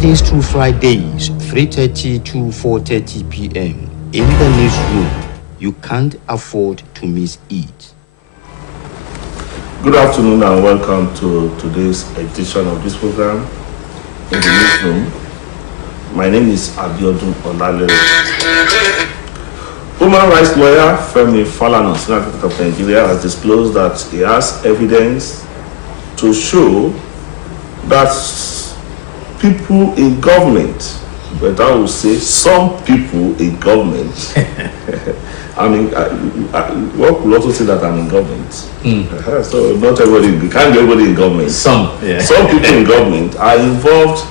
Mondays through Fridays, 3:30 to 4:30 p.m. in the newsroom. You can't afford to miss it. Good afternoon and welcome to today's edition of this program in the newsroom. My name is Abiodun Olalere. Human rights lawyer Femi Falana, Senator of Nigeria, has disclosed that he has evidence to show that people in government, but I will say some people in government, I mean, one could also say that I'm in government. So not everybody, you can't get everybody in government. Some people in government are involved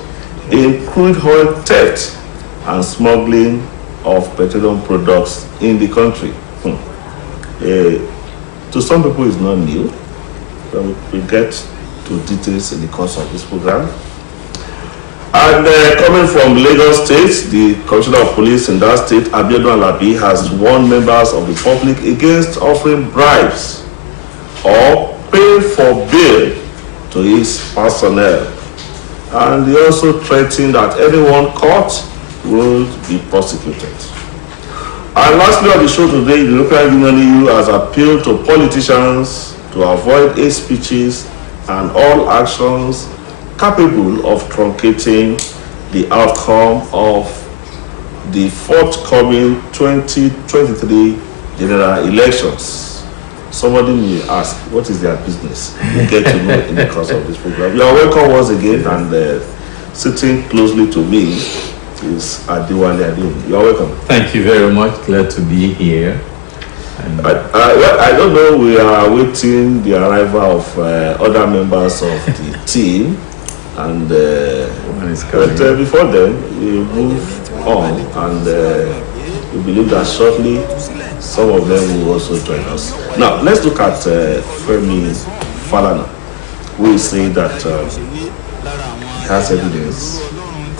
in crude oil theft and smuggling of petroleum products in the country. To some people, it's not new. So we get to details in the course of this program. And coming from Lagos State, the Commissioner of Police in that state, Abiodun Alabi, has warned members of the public against offering bribes or paying for bail to his personnel. And he also threatened that anyone caught will be prosecuted. And lastly on the show today, the local union EU has appealed to politicians to avoid hate speeches and all actions capable of truncating the outcome of the forthcoming 2023 general elections. Somebody may ask, what is their business? We'll get to know in the course of this program. You are welcome once again, and sitting closely to me is Adewale Adeomi. You are welcome. Thank you very much. Glad to be here. And I don't know, we are waiting the arrival of other members of the team. And but before then, we move on, and we believe that shortly some of them will also join us. Now, let's look at Femi Falana, who will say that he has evidence.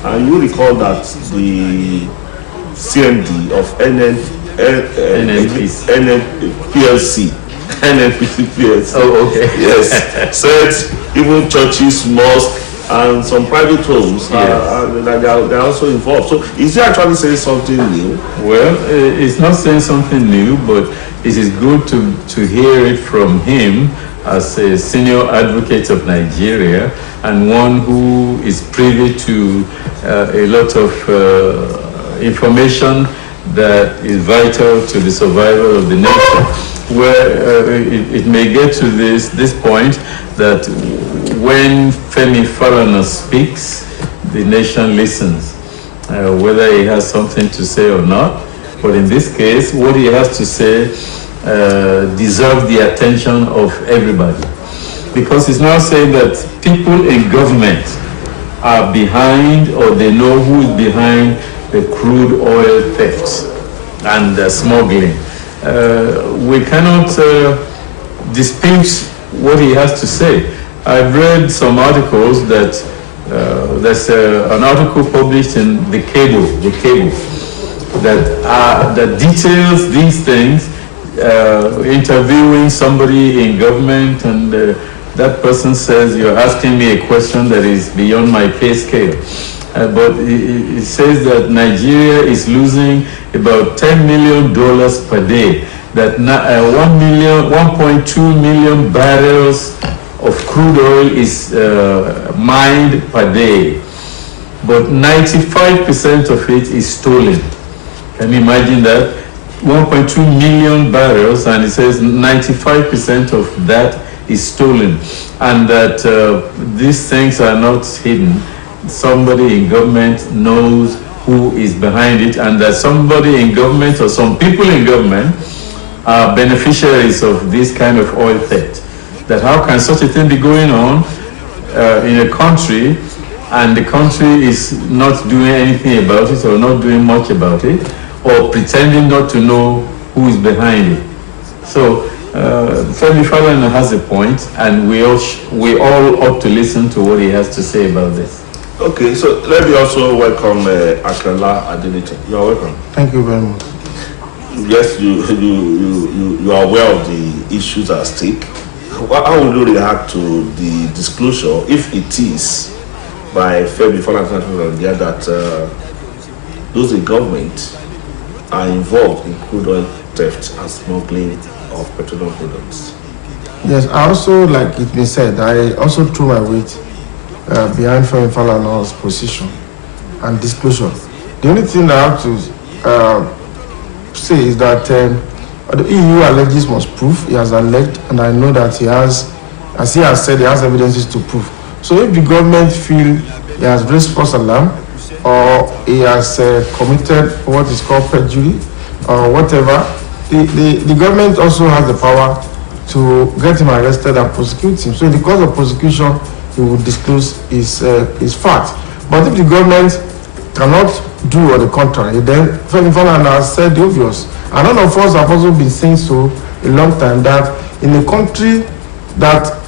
And you recall that the CMD of NNPLC, oh, okay. Yes, said even churches, mosques, and some private homes they're also involved. So is he actually saying something new? Well, it's not saying something new, but it is good to hear it from him as a senior advocate of Nigeria and one who is privy to a lot of information that is vital to the survival of the nation. Where it may get to this point that when Femi Falana speaks, the nation listens, whether he has something to say or not. But in this case, what he has to say deserves the attention of everybody. Because he's now saying that people in government are behind, or they know who is behind the crude oil theft and smuggling. We cannot dispute what he has to say. I've read some articles that there's an article published in the cable that details these things, interviewing somebody in government, and that person says, you're asking me a question that is beyond my pay scale. But it says that Nigeria is losing about $10 million per day, that 1.2 million barrels of crude oil is mined per day, but 95% of it is stolen. Can you imagine that? 1.2 million barrels, and it says 95% of that is stolen, and that these things are not hidden. Somebody in government knows who is behind it, and that somebody in government or some people in government are beneficiaries of this kind of oil theft. That how can such a thing be going on in a country, and the country is not doing anything about it, or not doing much about it, or pretending not to know who is behind it. So Femi Falana has a point, and we all ought to listen to what he has to say about this. Okay, so let me also welcome Akala Adeleke. You are welcome. Thank you very much. Yes, you are aware of the issues at stake. How would you react to the disclosure, if it is, by Femi Falana that those in government are involved in crude oil theft and smuggling of petroleum products. Yes, I also, like it been said, I also threw my weight behind Femi Falana's position and disclosure. The only thing I have to say is that the EU alleges must prove. He has alleged, and I know that he has, as he has said, he has evidences to prove. So if the government feel he has raised false alarm, or he has committed what is called perjury, or whatever, the government also has the power to get him arrested and prosecute him. So in the course of prosecution, he will disclose his facts. But if the government cannot do on the contrary, then Femi Falana has said the obvious. And none of us have also been saying so a long time, that in a country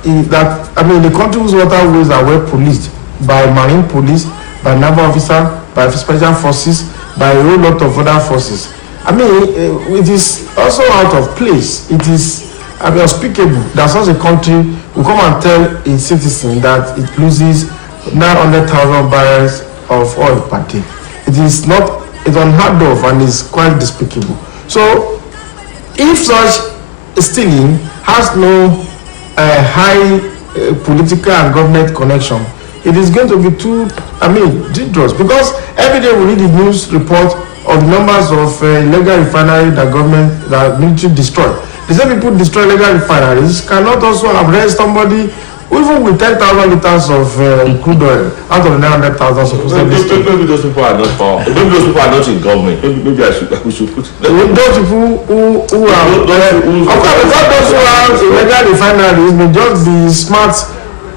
in the country whose waterways are well policed by marine police, by naval officer, by special forces, by a whole lot of other forces, it is also out of place. It is unspeakable that such a country will come and tell its citizen that it loses 900,000 barrels of oil per day. It's unheard of, and it's quite despicable. So, if such stealing has no high political and government connection, it is going to be too dangerous, because every day we read the news report of the numbers of illegal refineries that military destroy. The same people destroy illegal refineries cannot also arrest somebody even with 10,000 liters of crude oil out of the 900,000 supposedly. Maybe those people are not power. Maybe those people are not in government. Maybe we should put those people who are those who have illegal refineries may just be smart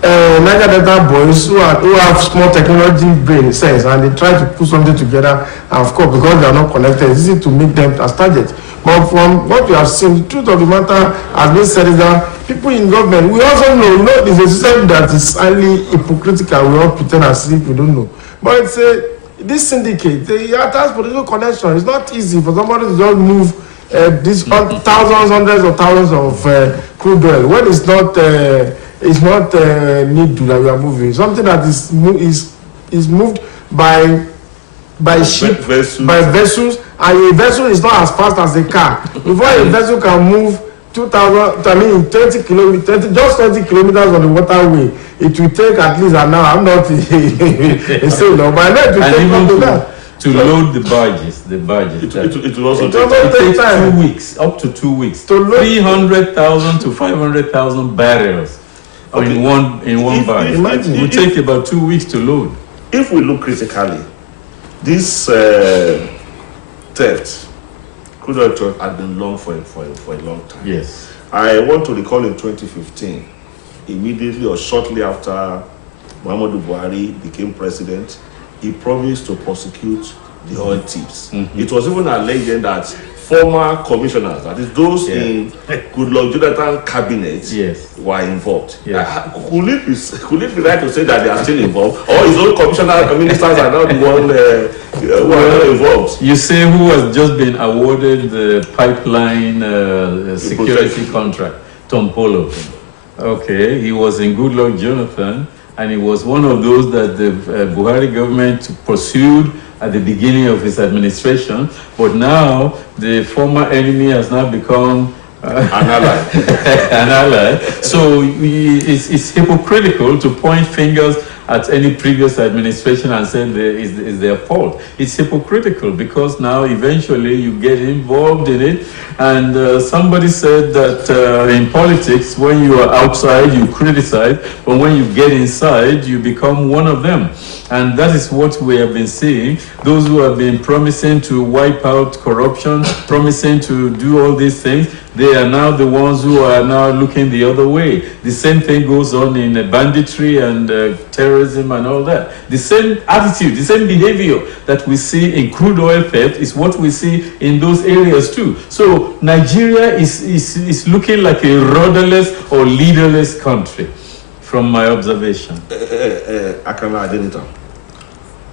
Niger Delta boys who have small technology brain sense, and they try to put something together, and of course because they are not connected, it's easy to make them as targets. But from what we have seen, the truth of the matter has been said is that people in government, we also know there's a system that is highly hypocritical. We all pretend as if we don't know. But it's this syndicate, it has political connection. It's not easy for somebody to just move these thousands, hundreds of thousands of crude oil when it's not needle that we are moving. Something that is moved by ship, by vessels, and a vessel is not as fast as a car. Before a vessel can move 20 kilometers, just 20 kilometers on the waterway, it will take at least an hour. I'm not a sailor, but I know it will take up to that. To load the barges, it will also take 2 weeks, up to 2 weeks, to 300,000 to 500,000 barrels in one barge. Imagine, it will take about 2 weeks to load. If we look critically, this theft, crude oil theft, had been long for a long time. Yes. I want to recall in 2015, immediately or shortly after Muhammadu Buhari became president, he promised to prosecute the oil thieves. Mm-hmm. It was even alleged then that former commissioners, that is those in Goodluck Jonathan cabinet, were involved. Yes. Could it be right to say that they are still involved, or his own commissioner ministers are not the one who are not involved? You say who has just been awarded the pipeline security contract? Tom Polo. Okay, he was in Goodluck Jonathan, and he was one of those that the Buhari government pursued at the beginning of his administration, but now the former enemy has now become an ally. An ally. So it's hypocritical to point fingers at any previous administration and say it's their fault. It's hypocritical because now eventually you get involved in it. And somebody said that in politics, when you are outside, you criticize, but when you get inside, you become one of them. And that is what we have been seeing. Those who have been promising to wipe out corruption, promising to do all these things, they are now the ones who are now looking the other way. The same thing goes on in banditry and terrorism and all that. The same attitude, the same behavior that we see in crude oil theft is what we see in those areas too. So Nigeria is looking like a rudderless or leaderless country, from my observation. Akama Adenita,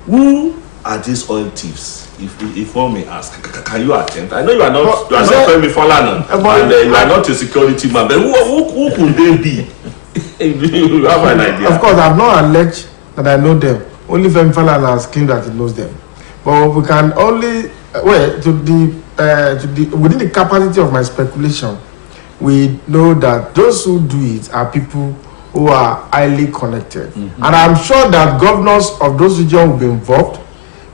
who are these oil thieves? If one may ask, can you attempt? I know you are not Femi Falana, and you are not a security man, but who could they be? You have an idea? Of course, I've not alleged that I know them. Only Femfala has claimed that he knows them. But we can only within the capacity of my speculation, we know that those who do it are people who are highly connected. And I'm sure that governors of those regions will be involved.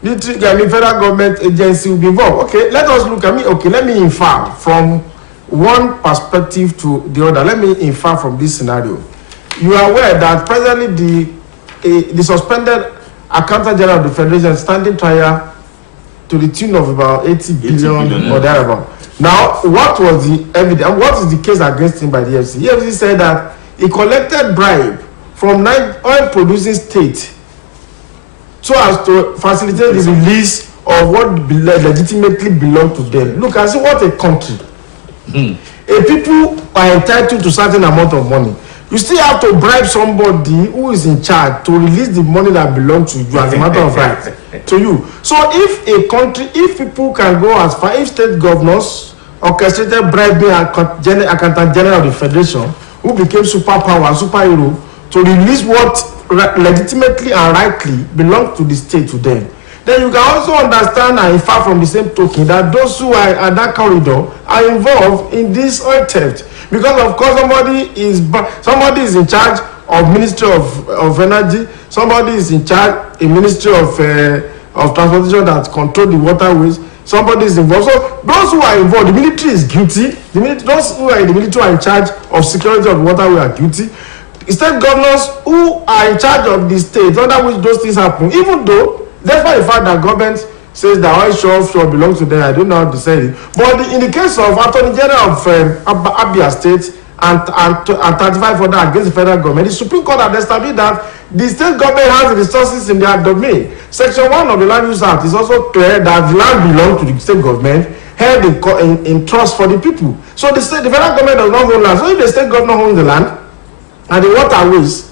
The federal government agency will be involved. Okay, let us look at me. Okay, let me infer from one perspective to the other. Let me infer from this scenario. You are aware that presently the suspended Accountant General of the Federation is standing trial to the tune of about 80 billion or thereabout. Now, what was the evidence? What is the case against him by the EFCC? The EFCC said that he collected bribe from 9 oil-producing states so as to facilitate the release of what legitimately belonged to them. Look and see what a country. A people are entitled to certain amount of money. You still have to bribe somebody who is in charge to release the money that belongs to you as a matter of right to you. So if a country, if people can go as far, if state governors orchestrated bribing Accountant General of the Federation, who became superpower, superhero, to release what legitimately and rightly belongs to the state to them, then you can also understand and infer from the same token that those who are at that corridor are involved in this oil theft. Because of course somebody is in charge of Ministry of Energy, somebody is in charge in Ministry of Transportation that control the waterways, somebody is involved. So those who are involved, the military is guilty. Those who are in the military are in charge of security of the waterway are guilty. State governors who are in charge of the states under which those things happen, even though despite the fact that government says that oil offshore belongs to them, I don't know how to say it. But in the case of Attorney General of Abia State and 35 for that against the federal government, the Supreme Court has established that the state government has the resources in their domain. Section 1 of the Land Use Act is also clear that the land belongs to the state government, held in trust for the people. So the federal government does not own land. So if the state government owns the land and the waterways,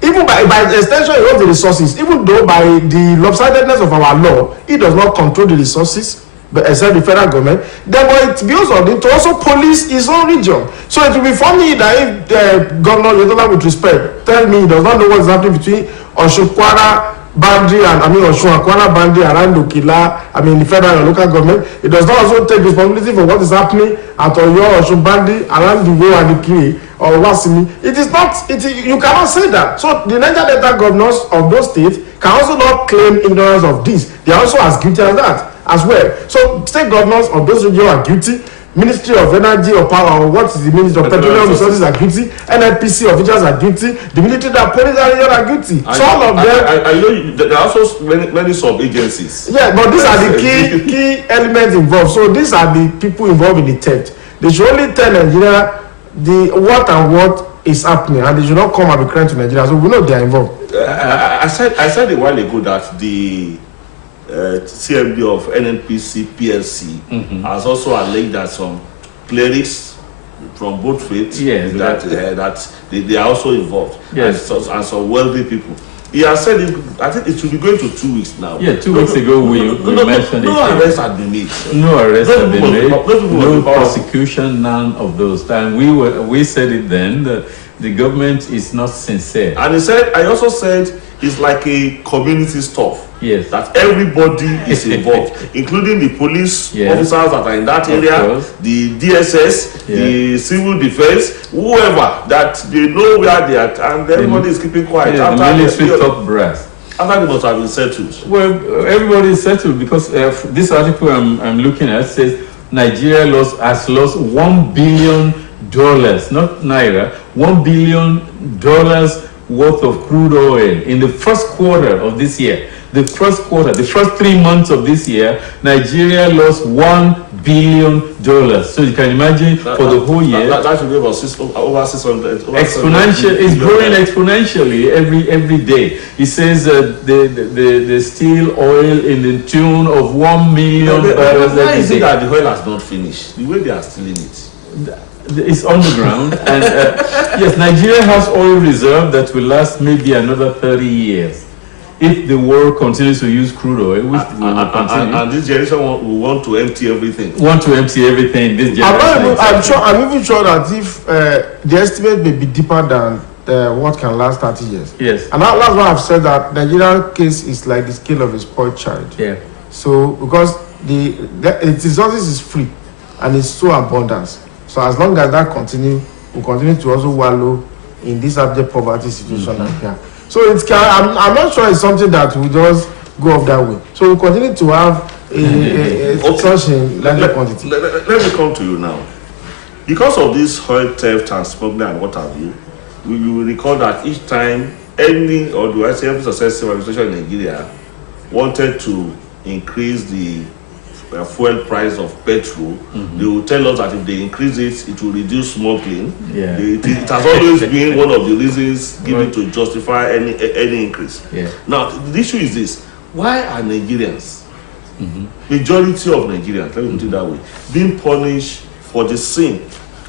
even by extension, he owns the resources, even though by the lopsidedness of our law, he does not control the resources, but except the federal government, then it bills on him to also police his own region. So it will be funny that if the governor, with respect, tell me he does not know what is happening between Oshukwara boundary and Oshukwara boundary around Okila, the federal and local government, it does not also take responsibility for what is happening at Oyo Osun boundary around the Wo and the Kiri or Wasimi. It is not. You cannot say that. So the Niger Delta governors of those states can also not claim ignorance of this. They are also as guilty as that as well. So state governors of those regions are guilty. Ministry of Energy or Power, or what is the Ministry of Petroleum Resources are guilty. NNPC officials are guilty. The military that police are guilty. So all of them. I know there are also many sub-agencies. Yeah, but these are the key elements involved. So these are the people involved in the theft. They should only tell Nigeria what is happening, and they should not come and be crying to Nigeria. So we know they are involved. I said a while ago that the CMD of NNPC PLC has also alleged that some clerics from both faiths that they are also involved, and some wealthy people. He has said I think it should be going to 2 weeks now. Yeah, 2 weeks ago we mentioned it. No arrests had been made. No arrests have been made. No prosecution, none of those times. We said it then that the government is not sincere. And I also said it's like a community stuff. Yes. That everybody is involved, including the police officers that are in that area, the DSS, the civil defense, whoever, that they know where they are, and everybody is keeping quiet. The military top brass. After they must have been settled. Well, everybody is settled because this article I'm looking at says Nigeria has lost $1 billion, not naira, $1 billion worth of crude oil in the first quarter of this year. The first 3 months of this year, Nigeria lost $1 billion. So you can imagine for the whole year. That should be over 600. Exponential. It's growing exponentially every day. It says the steel oil in the tune of 1 million barrels. Why is it that the oil has not finished? The way they are stealing it. It's on the ground. And yes, Nigeria has oil reserve that will last maybe another 30 years. If the world continues to use crude oil, which will continue. And this generation will want to empty everything. This generation. I'm even sure that if the estimate may be deeper than what can last 30 years. Yes. And that's why I've said that Nigerian case is like the scale of a spoiled child. Yeah. So because the resources is free and it's so abundant. So as long as that continue, we'll continue to also wallow in this abject poverty situation. So it's I'm not sure it's something that will just go off that way. So we'll continue to have such in larger quantity. Let me come to you now. Because of this oil theft and smuggling and what have you, you will recall that each time any, or do I say every successive administration in Nigeria wanted to increase the fuel price of petrol, they will tell us that if they increase it, it will reduce smuggling. Yeah. It has always been one of the reasons given to justify any increase. Yeah. Now, the issue is this: why are Nigerians, majority of Nigerians, let me put it that way, being punished for the sin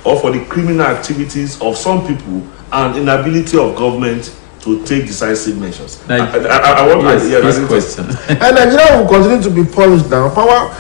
or for the criminal activities of some people and inability of government to take decisive measures? I want to hear this question. And Nigeria will continue to be punished now. Power,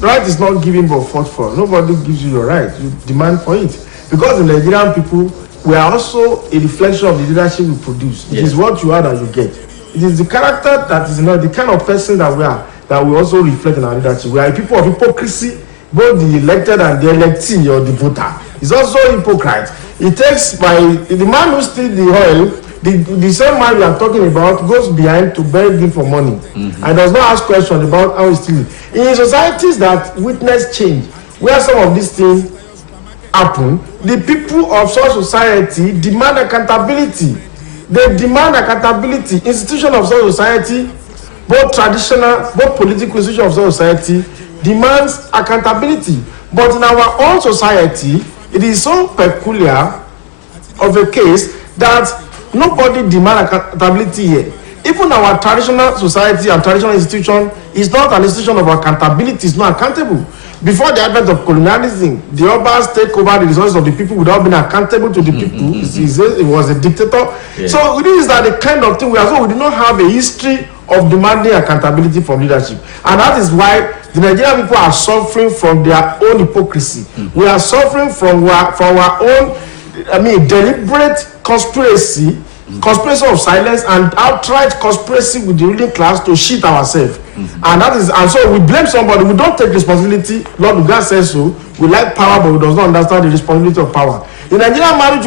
right is not given but fought for. Nobody gives you your right. You demand for it. Because the Nigerian people, we are also a reflection of the leadership we produce. It is what you are that you get. It is the character that is the kind of person that we are that we also reflect in our leadership. We are a people of hypocrisy. Both the elected and the electee or the voter is also hypocrite. It takes by the man who steals the oil, the same man we are talking about goes behind to beg him for money and does not ask questions about how he steals it. In societies that witness change, where some of these things happen, the people of such society demand accountability. They demand accountability. Institutions of such society, both traditional, both political institutions of such society, demands accountability. But in our own society, it is so peculiar of a case that nobody demands accountability here. Even our traditional society and traditional institution is not an institution of accountability, it's not accountable. Before the advent of colonialism, the Obas take over the resources of the people without being accountable to the people. It was a dictator. Yeah. So this is the kind of thing we do not have a history of demanding accountability from leadership. And that is why the Nigerian people are suffering from their own hypocrisy. We are suffering from our own, deliberate conspiracy of silence and outright conspiracy with the ruling class to shit ourselves. And so we blame somebody. We don't take responsibility. Lord God says so. We like power, but we does not understand the responsibility of power. In Nigerian marriage,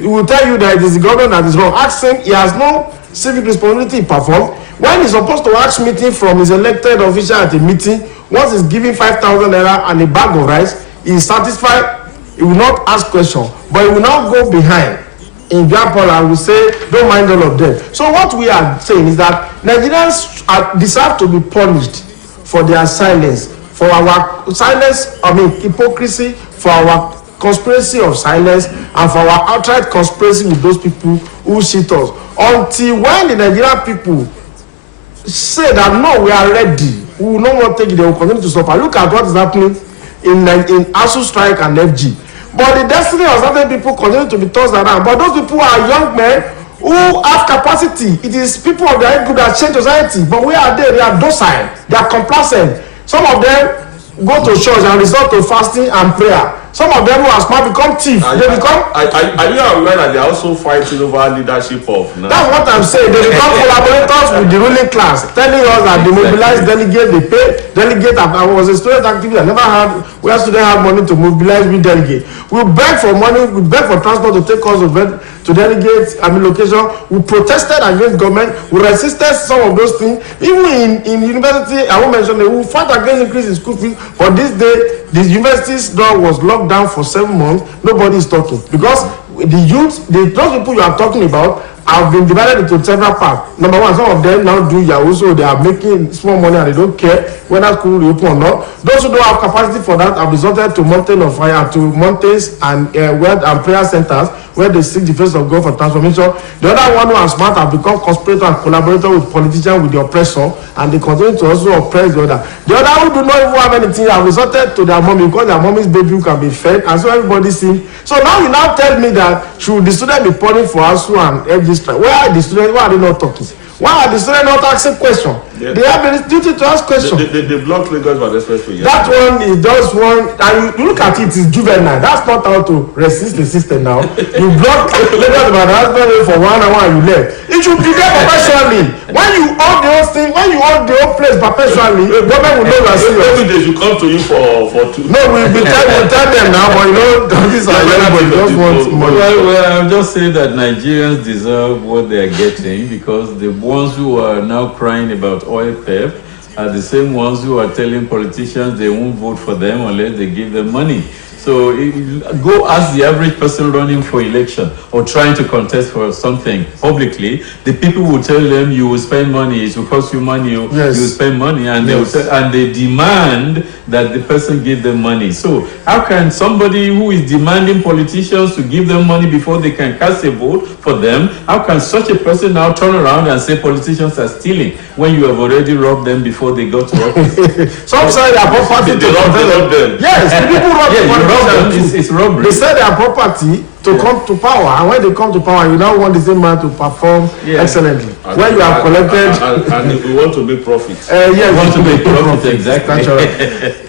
we will tell you that it is the government that is wrong. Ask him, he has no civic responsibility performed. When he's supposed to ask meeting from his elected official at a meeting, once he's giving 5,000 naira and a bag of rice, he is satisfied. He will not ask questions, but he will now go behind in Biafra and will say, don't mind all of them. So what we are saying is that Nigerians deserve to be punished for their silence, for our silence, hypocrisy, for our conspiracy of silence, and for our outright conspiracy with those people who shit us. Until when the Nigerian people say that no, we are ready, we will not want to take it, they will continue to suffer. Look at what is happening in ASU strike and FG. But the destiny of certain people continue to be tossed around. But those people are young men who have capacity. It is people of their group that change society. But where are they? They are docile. They are complacent. Some of them go to church and resort to fasting and prayer. Some of them who are smart become thieves. Are you aware that they are also fighting over leadership of now? That's what I'm saying. They become collaborators with the ruling class, telling us that they mobilize delegate, they pay delegate. I was a student activist. I never had where students have money to mobilize with delegate. We beg for money, we beg for transport to take us to delegate location. We protested against government, we resisted some of those things. Even in university, I won't mention it, we fight against increase in school fees. But this day, the university's door was locked down for 7 months. Nobody is talking because the youth, those people you are talking about, have been divided into several parts. Number one, some of them now do Yahoo, so they are making small money and they don't care whether school will open or not. Those who don't have capacity for that have resorted to mountain of fire, to mountains and prayer centers where they seek the face of God for transformation. The other one who are smart have become conspirator and collaborator with politicians, with the oppressor, and they continue to also oppress the other. The other who do not even have anything have resorted to their mommy because their mommy's baby can be fed, and so everybody sing. So now you now tell me that should the student be punished for ASU and FG strike? Where are the students? Why are they not talking? Why are the students not asking questions? Yeah. They have a duty to ask questions. They blocked Lagos by the expressway. That one is just one, and you look at it, it's juvenile. That's not how to resist the system now. You block Lagos by the expressway for 1 hour and you left. It should be there perpetually. When you own the whole thing, when you own the whole place perpetually, government will know you are serious. Maybe they should come to you for 2. No, we'll tell them now, but you know, these are everybody just want money. Well, I'm just saying that Nigerians deserve what they are getting, because the ones who are now crying about oil theft are the same ones who are telling politicians they won't vote for them unless they give them money. So go ask the average person running for election or trying to contest for something publicly. The people will tell them you will spend money, it will cost you money, you will spend money, and they will and they demand that the person give them money. So how can somebody who is demanding politicians to give them money before they can cast a vote for them, how can such a person now turn around and say politicians are stealing when you have already robbed them before they got to office? Some say their property They robbed them. Yes, the people rob Yeah, it's robbery. They sell their property to come to power, and when they come to power, you now want the same man to perform excellently. When you have collected, and if we want to make profits. Yes, want to make profit, exactly.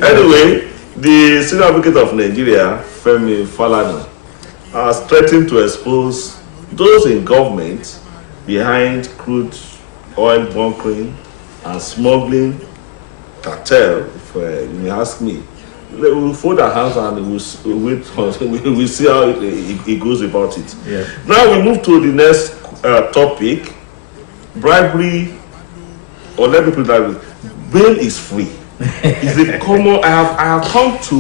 Anyway, the senior advocate of Nigeria, Femi Falana, has threatened to expose those in government behind crude oil bunkering and smuggling cartel. If you may ask me, we will fold our hands and we will see how it goes about it. Yeah. Now we move to the next topic: bribery, or let me put it that way, bail is free. It's a common. I have come to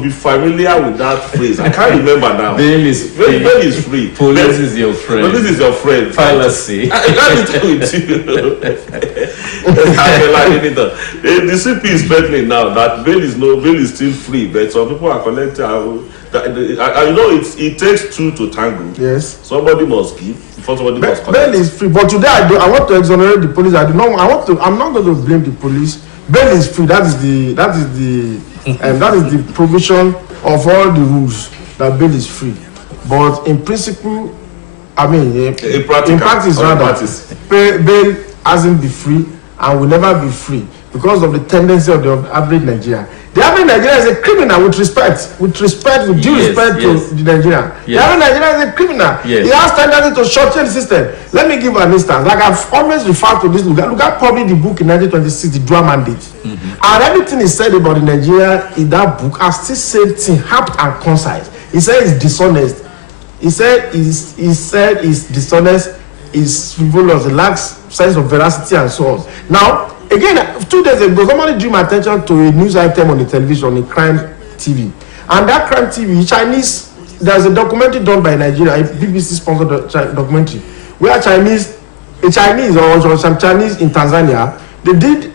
be familiar with that phrase. I can't remember now. Bail is free. Bail is free. Police is your friend. Police is your friend. Fallacy. I can't tell with you. The CP is threatening now that bail is still free, but some people are collecting. I know it takes two to tango. yes. Somebody must give before somebody must collect. Bail is free, but today I want to exonerate the police. I'm not going to blame the police. Bail is free. That is the provision of all the rules, that bail is free. But in principle, I mean, in practice, bail hasn't been free and will never be free because of the tendency of the average Nigerian. The average Nigerian is a criminal with due respect to the Nigerian. The average Nigerian is a criminal. He has tendency to shorten the system. Let me give an instance. Like I've always referred to this. Look at probably the book in 1926, the Dual Mandate. And everything is said about the Nigeria in that book are still same thing, apt and concise. He said it's dishonest. He said it's dishonest, it's frivolous, it lacks sense of veracity and so on. Now, again, 2 days ago, somebody drew my attention to a news item on the television, a crime TV. And that crime TV, Chinese, there's a documentary done by Nigeria, a BBC sponsored documentary, where a Chinese or some Chinese in Tanzania, they did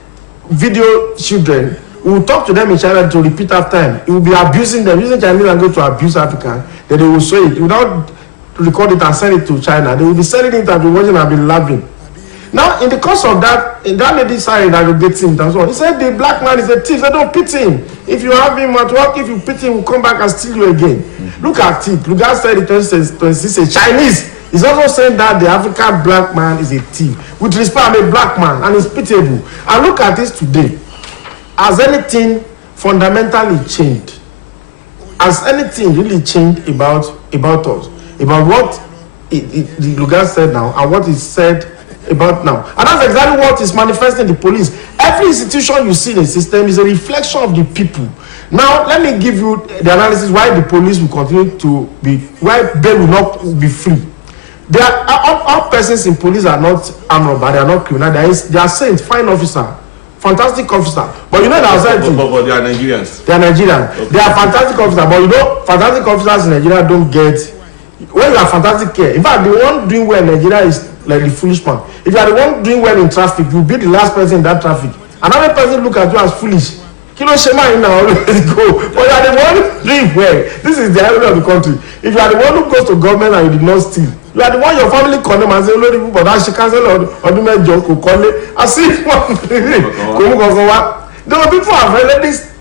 video children. We will talk to them in China to repeat after him. It will be abusing them, using Chinese language to abuse Africans. Then they will say it without record it and send it to China. They will be sending it and be watching and be laughing. Now, in the course of that, in that lady started interrogating and so on. He said the black man is a thief. They don't pity him. If you have him at work, if you pity him, he'll come back and steal you again. Look at it. Look at said it 26 a Chinese. He's also saying that the African black man is a thief. With respect, I'm a black man and it's pitiable. And look at this today. Has anything fundamentally changed? Has anything really changed about us? About what the Lugar said now and what is said about now. And that's exactly what is manifesting the police. Every institution you see in the system is a reflection of the people. Now, let me give you the analysis why the police will continue to be, why bail will not be free. They are, all persons in police are not armed robbers, they are not criminals. They are saints, fine officer, fantastic officer. But you know that but they are Nigerians. They are Nigerians. Okay. They are fantastic officers. But you know, fantastic officers in Nigeria don't get, when you are fantastic care. In fact, the one doing well in Nigeria is like the foolish man. If you are the one doing well in traffic, you'll be the last person in that traffic. Another person look at you as foolish. Kilo Shema in now, always go. But you are the one doing well. This is the area of the country. If you are the one who goes to government and you did not steal, you are the one your family condemn and say, Lord, but that she cancel or do my job, call it. I see one. There are people who have read this.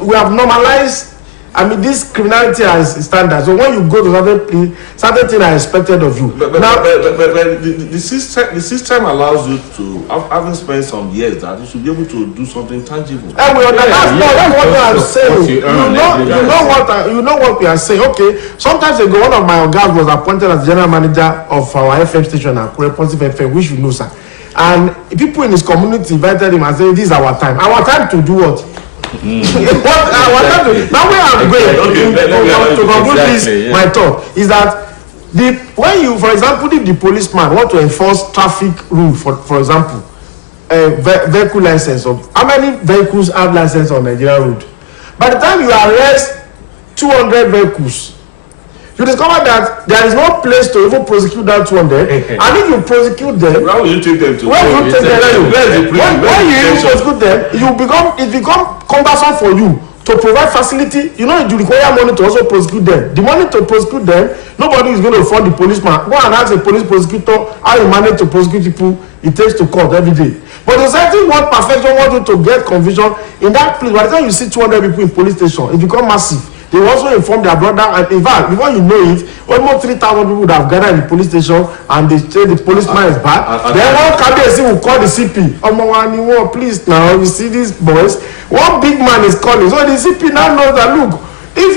We have normalized I mean, this criminality has standards. So when you go to certain place, certain things are expected of you. But the system allows you to, having spent some years, that you should be able to do something tangible. And that's what I'm saying. You know what we are saying. Okay, sometimes ago, one of my guys was appointed as general manager of our FM station at Positive FM, which you know, sir. And people in his community invited him and said, "This is our time. Our time to do what?" Now where I'm going to conclude this, my thought is that when you, for example, if the policeman want to enforce traffic rule, for example, vehicle license, of how many vehicles have license on Nigeria road? By the time you arrest 200 vehicles, you discover that there is no place to even prosecute that 200. And if you prosecute them, where will you take them to? When you prosecute them, it become cumbersome for you to provide facility. You know, you require money to also prosecute them. The money to prosecute them, nobody is going to fund the policeman. Go and ask a police prosecutor how you manage to prosecute people it takes to court every day. But the society want perfection, want you to get conviction in that place. By the time you see 200 people in police station, it becomes massive. They also inform their brother, and in fact, before you know it, almost 3,000 people would have gathered in the police station, and they say the policeman is bad. Then one KBC will call the CP. Please now, you see these boys. One big man is calling, so the CP now knows that look, if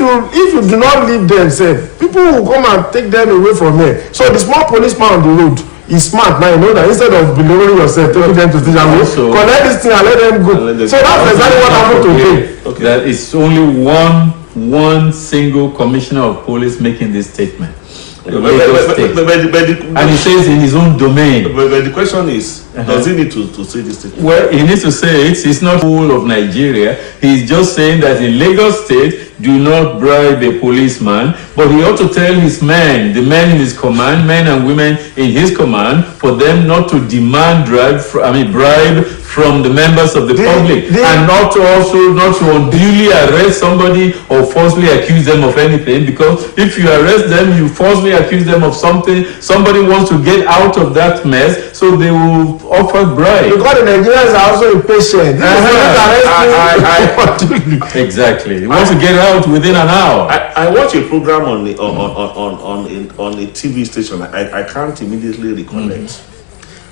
you do not leave them safe, people will come and take them away from here. So the small policeman on the road is smart now. You know that instead of believing yourself, taking them to station, collect this thing and let them go. So that's exactly what happened today. Okay. That is only one single commissioner of police making this statement. And he says in his own domain. But the question is, does he need to say this statement? Well, he needs to say it. He's not full of Nigeria. He's just saying that in Lagos State, do not bribe a policeman. But he ought to tell his men, the men in his command, men and women in his command, for them not to demand bribe from the members of the public, and not to unduly arrest somebody or falsely accuse them of anything, because if you arrest them, you falsely accuse them of something, somebody wants to get out of that mess, so they will offer bribe. Because the Nigerians are also impatient. Exactly. They want to get out within an hour. I watch a program on a TV station. I can't immediately recollect.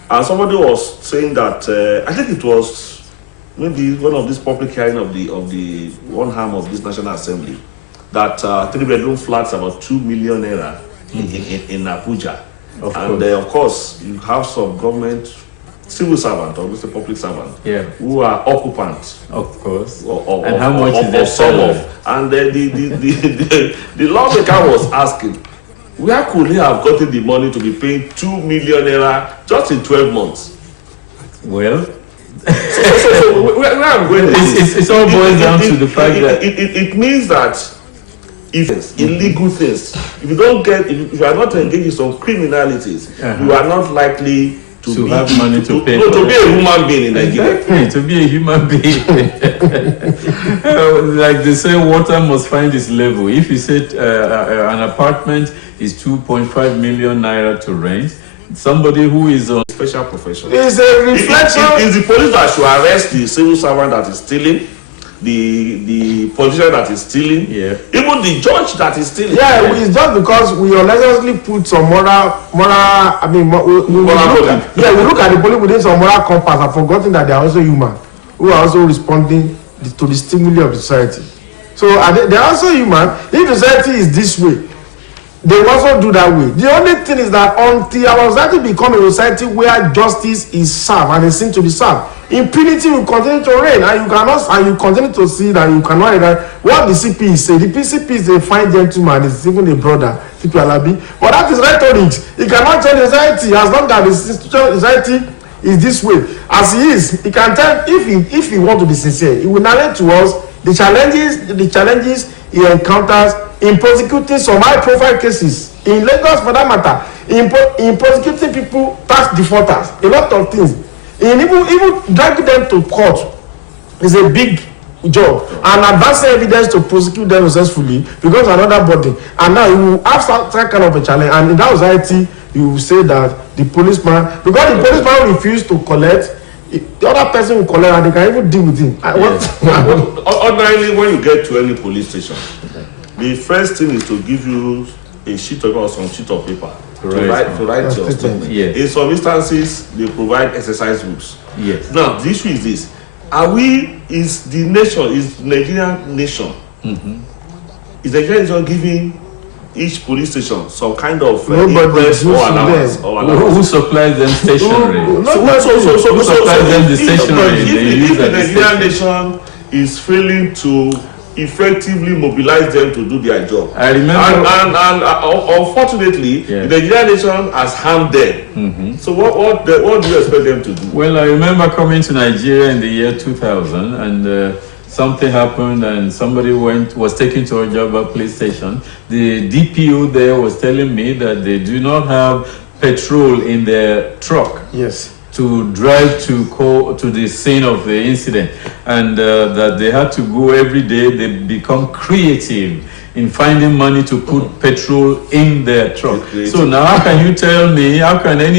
And somebody was saying that I think it was maybe one of these public hearing of the one arm of this National Assembly, that 3-bedroom flats about 2 million naira in Abuja. Of course, you have some government civil servant or Mr. public servant who are occupants. Of course. And how much is their salary? And the lawmaker was asking, where could he have gotten the money to be paying 2 million naira just in 12 months? Well, so where I'm going it's all boils down to the fact that it means that if illegal things, if you are not engaged in some criminalities, you are not likely to have money to pay. To be a human being in Nigeria. Exactly, to be a human being. Like they say, water must find its level. If you said an apartment is 2.5 million naira to rent, somebody who is on special profession. It's a reflection. It's the police that should arrest the civil servant that is stealing, the politician that is stealing, even the judge that is stealing. It's just because we unnecessarily put some moral. We look at the police within some moral compass and forgotten that they are also human, who are also responding to the stimuli of the society. So they are also human. If the society is this way, they will also do that way. The only thing is that until our society become a society where justice is served and is seen to be served, impunity will continue to reign, and you continue to see that you cannot. What the CP is saying, the PCP is a fine gentleman, is even a brother, CP Alabi, but that is rhetoric. He cannot change society as long as the institutional society is this way. As he is, he can tell if he want to be sincere, he will narrate to us the challenges he encounters in prosecuting some high-profile cases in Lagos, for that matter, in prosecuting people, tax defaulters, a lot of things. In even dragging them to court is a big job, and advancing evidence to prosecute them successfully becomes another body. And now you will have that kind of a challenge, and in that society, you will say that the policeman, because the policeman refused to collect, The other person will collect and they can even deal with him. Ordinarily, when you get to any police station, the first thing is to give you a sheet of or some sheet of paper to write your statement. Yes. In some instances, they provide exercise books. Yes. Now, the issue is this: is the Nigerian nation, is the Nigerian nation giving each police station some kind of impress or allowance? Who supplies them stationery? Who supplies them the stationery? If the Nigerian nation is failing to effectively mobilize them to do their job, I remember, and unfortunately, the Nigerian nation has harmed them. So what do you expect them to do? Well, I remember coming to Nigeria in the year 2000, and something happened, and somebody was taken to a job at police station. The DPO there was telling me that they do not have petrol in their truck. Yes. To drive to the scene of the incident, and that they had to go every day. They become creative in finding money to put petrol in their truck. So now how can any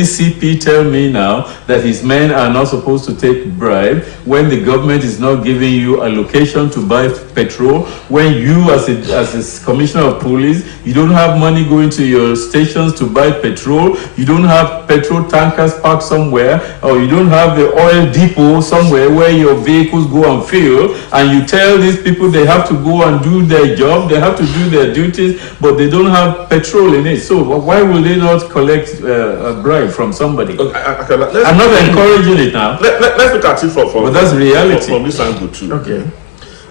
CP tell me now that his men are not supposed to take bribe when the government is not giving you allocation to buy petrol, when you as a commissioner of police, you don't have money going to your stations to buy petrol, you don't have petrol tankers parked somewhere, or you don't have the oil depot somewhere where your vehicles go and fill, and you tell these people they have to go and do their job, they have to do their duties, but they don't have petrol in it. So why will they not collect a bribe from somebody? Okay, I'm not encouraging it now. Let's look at it from but that's reality. From this angle too. Okay.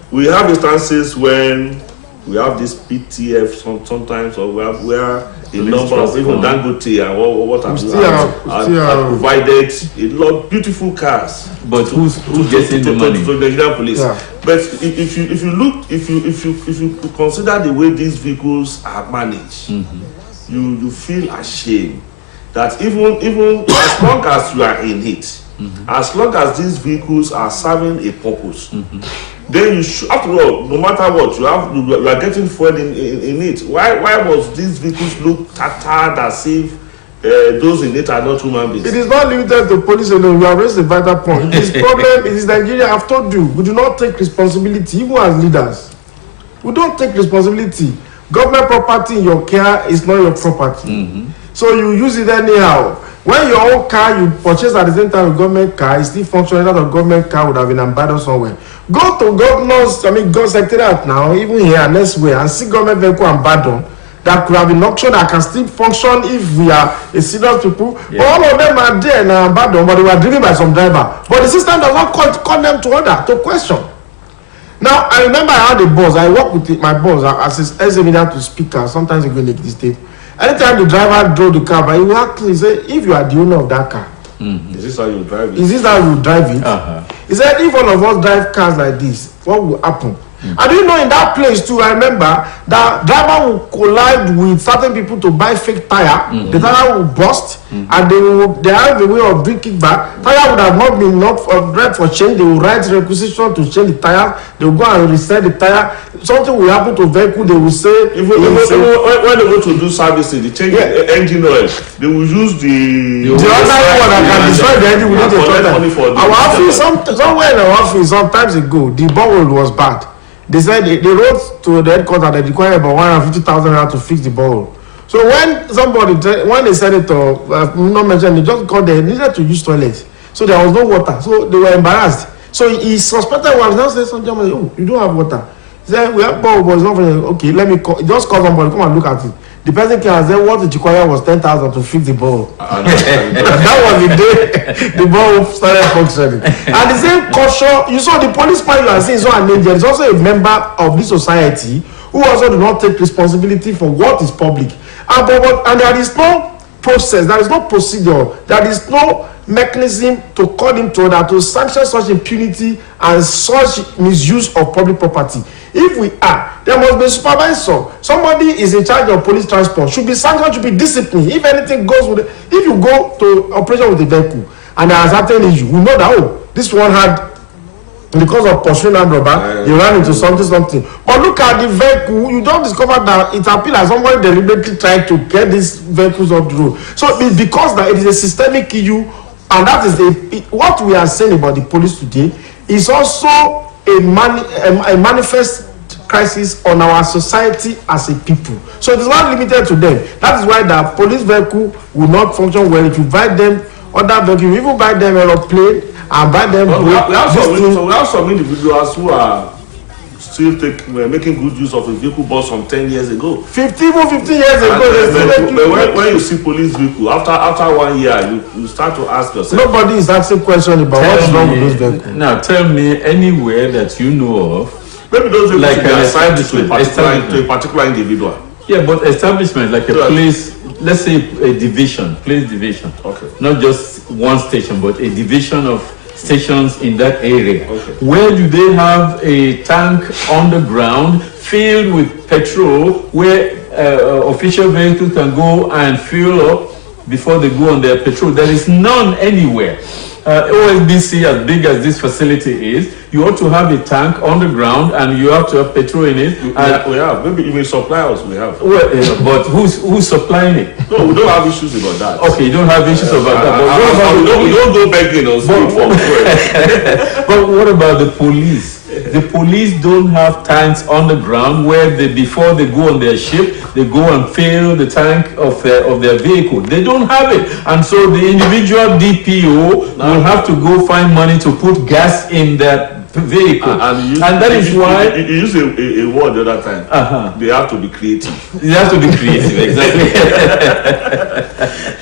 We have instances when we have this PTF sometimes, or where a number of even Dangote and what have provided a lot of beautiful cars. But who's getting the money? To the Nigerian police. Yeah. But if you consider the way these vehicles are managed, you feel ashamed that even as long as you are in it, as long as these vehicles are serving a purpose, then you should, after all, no matter what, you are getting fuel in it. Why was these vehicles look tattered as if those in it are not human beings? It is not limited to police alone. You have raised a vital point. This problem is Nigeria. I've told you, we do not take responsibility, even as leaders. We don't take responsibility. Government property in your care is not your property. So you use it anyhow. When your own car you purchase at the same time a government car is still functioning, that a government car would have been abandoned somewhere. Go to God secretariat now, even here and elsewhere, and see government vehicle abandoned that could have been auctioned that can still function if we are a serious people. Yeah. All of them are there and are abandoned, but they were driven by some driver. But the system does not call them to order, to question. Now, I remember I had a boss. I worked with my boss as his media to speaker. Sometimes he go like this tape. Anytime the driver drove the car, but he will actually say, if you are the owner of that car, is this how you drive it? Is this how you drive it? He said, if all of us drive cars like this, what will happen? And you know, in that place too, I remember that driver will collide with certain people to buy fake tire. The tire will burst, and they have a way of bringing it back. Tire would have not been enough for change. They will write requisition to change the tire. They will go and reset the tire. Something will happen to vehicle. They will say, when they go to do servicing, they change the engine oil. They will use the other one that can destroy the engine within the time. Our office, somewhere in our office, some times ago, the borehole was bad. They said they wrote to the headquarters that they require about 150,000 naira to fix the borehole. So when they said it, not mentioned, they just called they needed to use toilets. So there was no water. So they were embarrassed. So he suspected one. Now said something, oh, you don't have water. He said, we have borehole, but it's not very okay. Let me call. Just call somebody, come and look at it. The person came and said what it required was 10,000 to fix the borehole. That was the day the borehole started functioning. And the same culture, you saw the police man you are saying is not an angel, is also a member of this society who also do not take responsibility for what is public. And there is no process, there is no procedure, there is no mechanism to call him to order to sanction such impunity and such misuse of public property. If we are, there must be a supervisor. Somebody is in charge of police transport, should be sanctioned, should be disciplined. If anything goes with it, if you go to operation with a vehicle and there are certain issues, we know that, this one had, because of pursuing armed robber, he ran into something. But look at the vehicle, you don't discover that it appears as somebody deliberately tried to get these vehicles off the road. So it's because that it is a systemic issue And that is what we are saying about the police today is also a manifest crisis on our society as a people. So it is not limited to them. That is why the police vehicle will not function well. If you buy them other vehicle, you even buy them aeroplane and buy them. We have some individuals who are still making good use of a vehicle bought some 10 years ago. 15 years ago. When you see police vehicle, after 1 year, you start to ask yourself. Nobody is asking questions about what's wrong with those vehicles. Now, tell me anywhere that you know of. Maybe those vehicles like are assigned to a particular individual. Yeah, but establishment like a place, let's say a division, police division. Okay. Not just one station, but a division of stations in that area. Okay. Where do they have a tank on the ground filled with petrol where official vehicles can go and fuel up before they go on their petrol? There is none anywhere. OSBC, as big as this facility is, you ought to have a tank on the ground and you have to have petrol in it. We have. Maybe you may supply us, we have. Well, but who's supplying it? No, we don't have issues about that. Okay, you don't have issues about that. But we don't go begging or speak for But what about the police? The police don't have tanks on the ground where before they go on their ship, they go and fill the tank of their vehicle. They don't have it. And so the individual DPO will have to go find money to put gas in that vehicle. And that is why... You use a word the other time. They have to be creative. They have to be creative, exactly.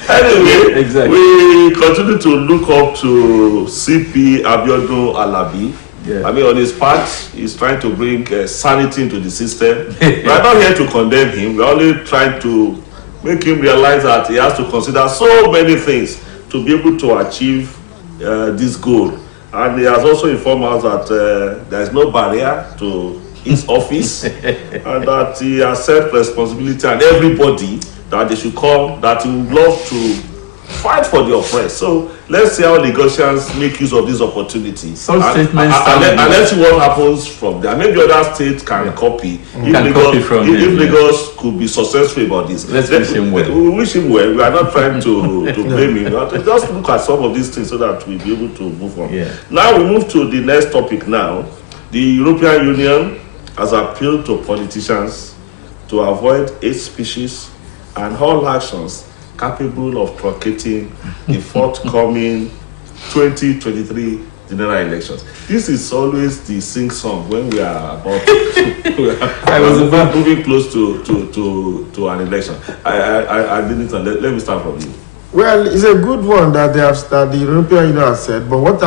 Anyway, exactly. We continue to look up to CP Abiodun Alabi. Yeah. I mean, on his part, he's trying to bring sanity into the system. We are not here to condemn him. We're only trying to make him realize that he has to consider so many things to be able to achieve this goal. And he has also informed us that there is no barrier to his office and that he has set responsibility on everybody that they should come, that he would love to fight for the oppressed. So let's see how Lagosians make use of this opportunity. Some statements and let's see what happens from there. Maybe other states can copy. If Lagos could be successful about this. Let's wish him well. We wish him well. We are not trying to blame him. Just look at some of these things so that we'll be able to move on. Yeah. Now we move to the next topic now. The European Union has appealed to politicians to avoid hate speeches and all actions capable of truncating the forthcoming 2023 general elections. This is always the sing song when we are about moving close to an election. I didn't. Let me start from you. Well, it's a good one that the European Union has said. But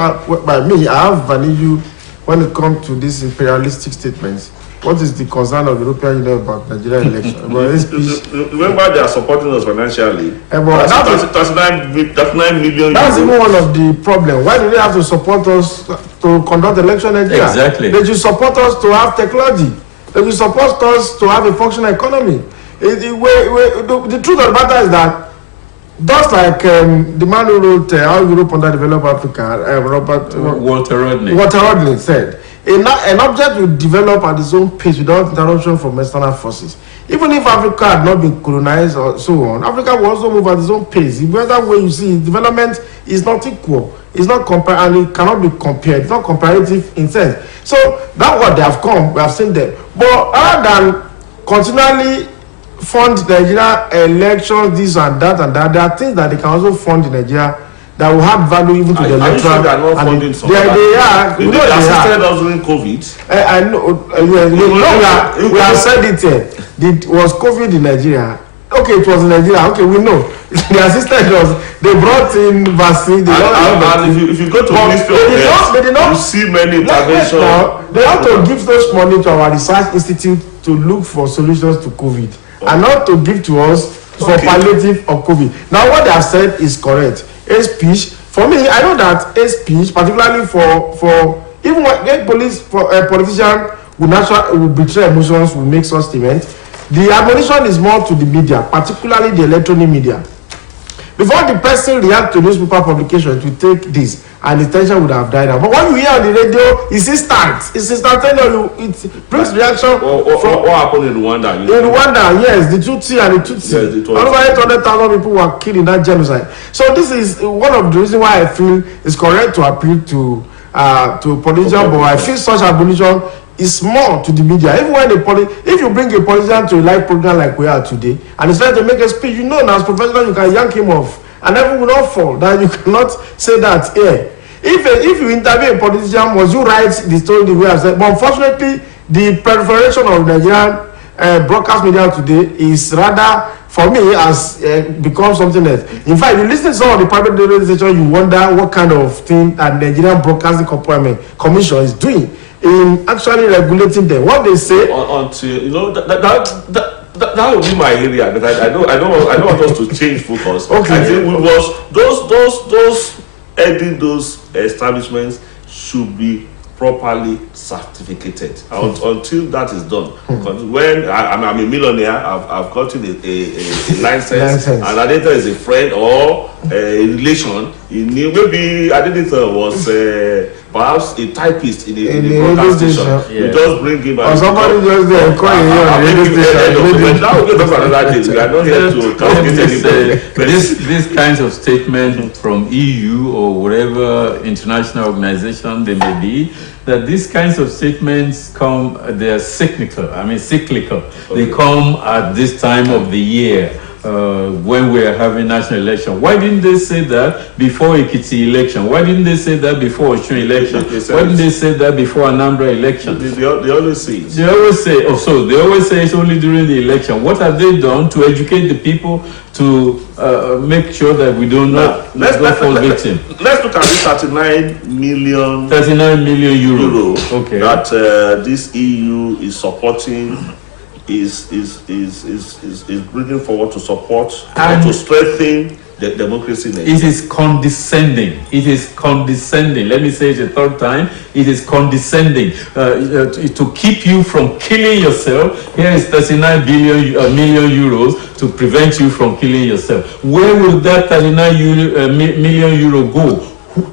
by me, I have an issue when it comes to these imperialistic statements. What is the concern of the European Union about Nigerian election? Remember, they are supporting us financially. That's 39 million. That's even one of the problems. Why do they have to support us to conduct election in Nigeria? Exactly. They should support us to have technology. They should support us to have a functional economy. The truth of the matter is that just like the man who wrote How Europe Underdeveloped Africa, Walter Rodney said, an object will develop at its own pace without interruption from external forces. Even if Africa had not been colonized or so on, Africa will also move at its own pace. The other way you see development is not equal. It's not compared, and it cannot be compared. It's not comparative in sense. So that's what they have come. We have seen them. But other than continually fund Nigeria elections, this and that, there are things that they can also fund in Nigeria that will have value even to the electoral. Are you sure they are not funding some? They are. They assisted us during COVID. I know. We have said it. It was COVID in Nigeria. Okay, it was in Nigeria. Okay, we know. They assisted us. They brought in vaccine. And if you go to the Ministry of Health, you see many interventions. They have to give those money to our research institute to look for solutions to COVID, and not to give to us for palliative of COVID. Now, what they have said is correct. A speech, for me, I know that a speech, particularly for even when police, for a politician will betray emotions, will make such statements. The admonition is more to the media, particularly the electronic media. Before the person reacts to newspaper publication to take this, and the tension would have died out. But when you hear on the radio, it's instant. It's instantaneous. It brings reaction. What happened in Rwanda? In Rwanda, yes, the Tutsi and the Tutsi. Yes, over 800,000 people were killed in that genocide. So this is one of the reasons why I feel it's correct to appeal to politicians, but I feel such abolition is more to the media. Even when if you bring a politician to a live program like we are today, and it's trying to make a speech, you know, as professional, you can yank him off, and everyone will not fall. That you cannot say that here. If you interview a politician, must you write the story the way I said? But unfortunately, the proliferation of Nigerian broadcast media today is rather, for me, has become something else. In fact, you listen to some of the private radio stations, you wonder what kind of thing that Nigerian Broadcasting Commission is doing in actually regulating them. What they say until you know that would be my area, but I don't want us to change focus. Okay. I think we was those heading those establishments should be properly certificated. Until that is done. When I'm a millionaire, I've gotten a license, and Adeta is a friend or a relation. He knew maybe Adeta was perhaps a typist in the broadcast station. Yeah. We just bring him. Or somebody just there calling you on the radio station. That will give us another day. We are not here to castigate anybody. These kinds of statements from EU or whatever international organization they may be, that these kinds of statements come, they are cyclical. Okay. They come at this time of the year when we are having national election. Why didn't they say that before Ekiti election? Why didn't they say that before Osun election? Why didn't they say that before Anambra election? They always say it. They always say it's only during the election. What have they done to educate the people to make sure that we do not fall victim? Let's look at this 39 million euro. Okay. That this EU is supporting, is bringing forward to support and to strengthen the democracy in Nigeria. It is condescending. It is condescending. Let me say it a third time. It is condescending to keep you from killing yourself. Here is 39 million euros to prevent you from killing yourself. Where will that 39 million euro go?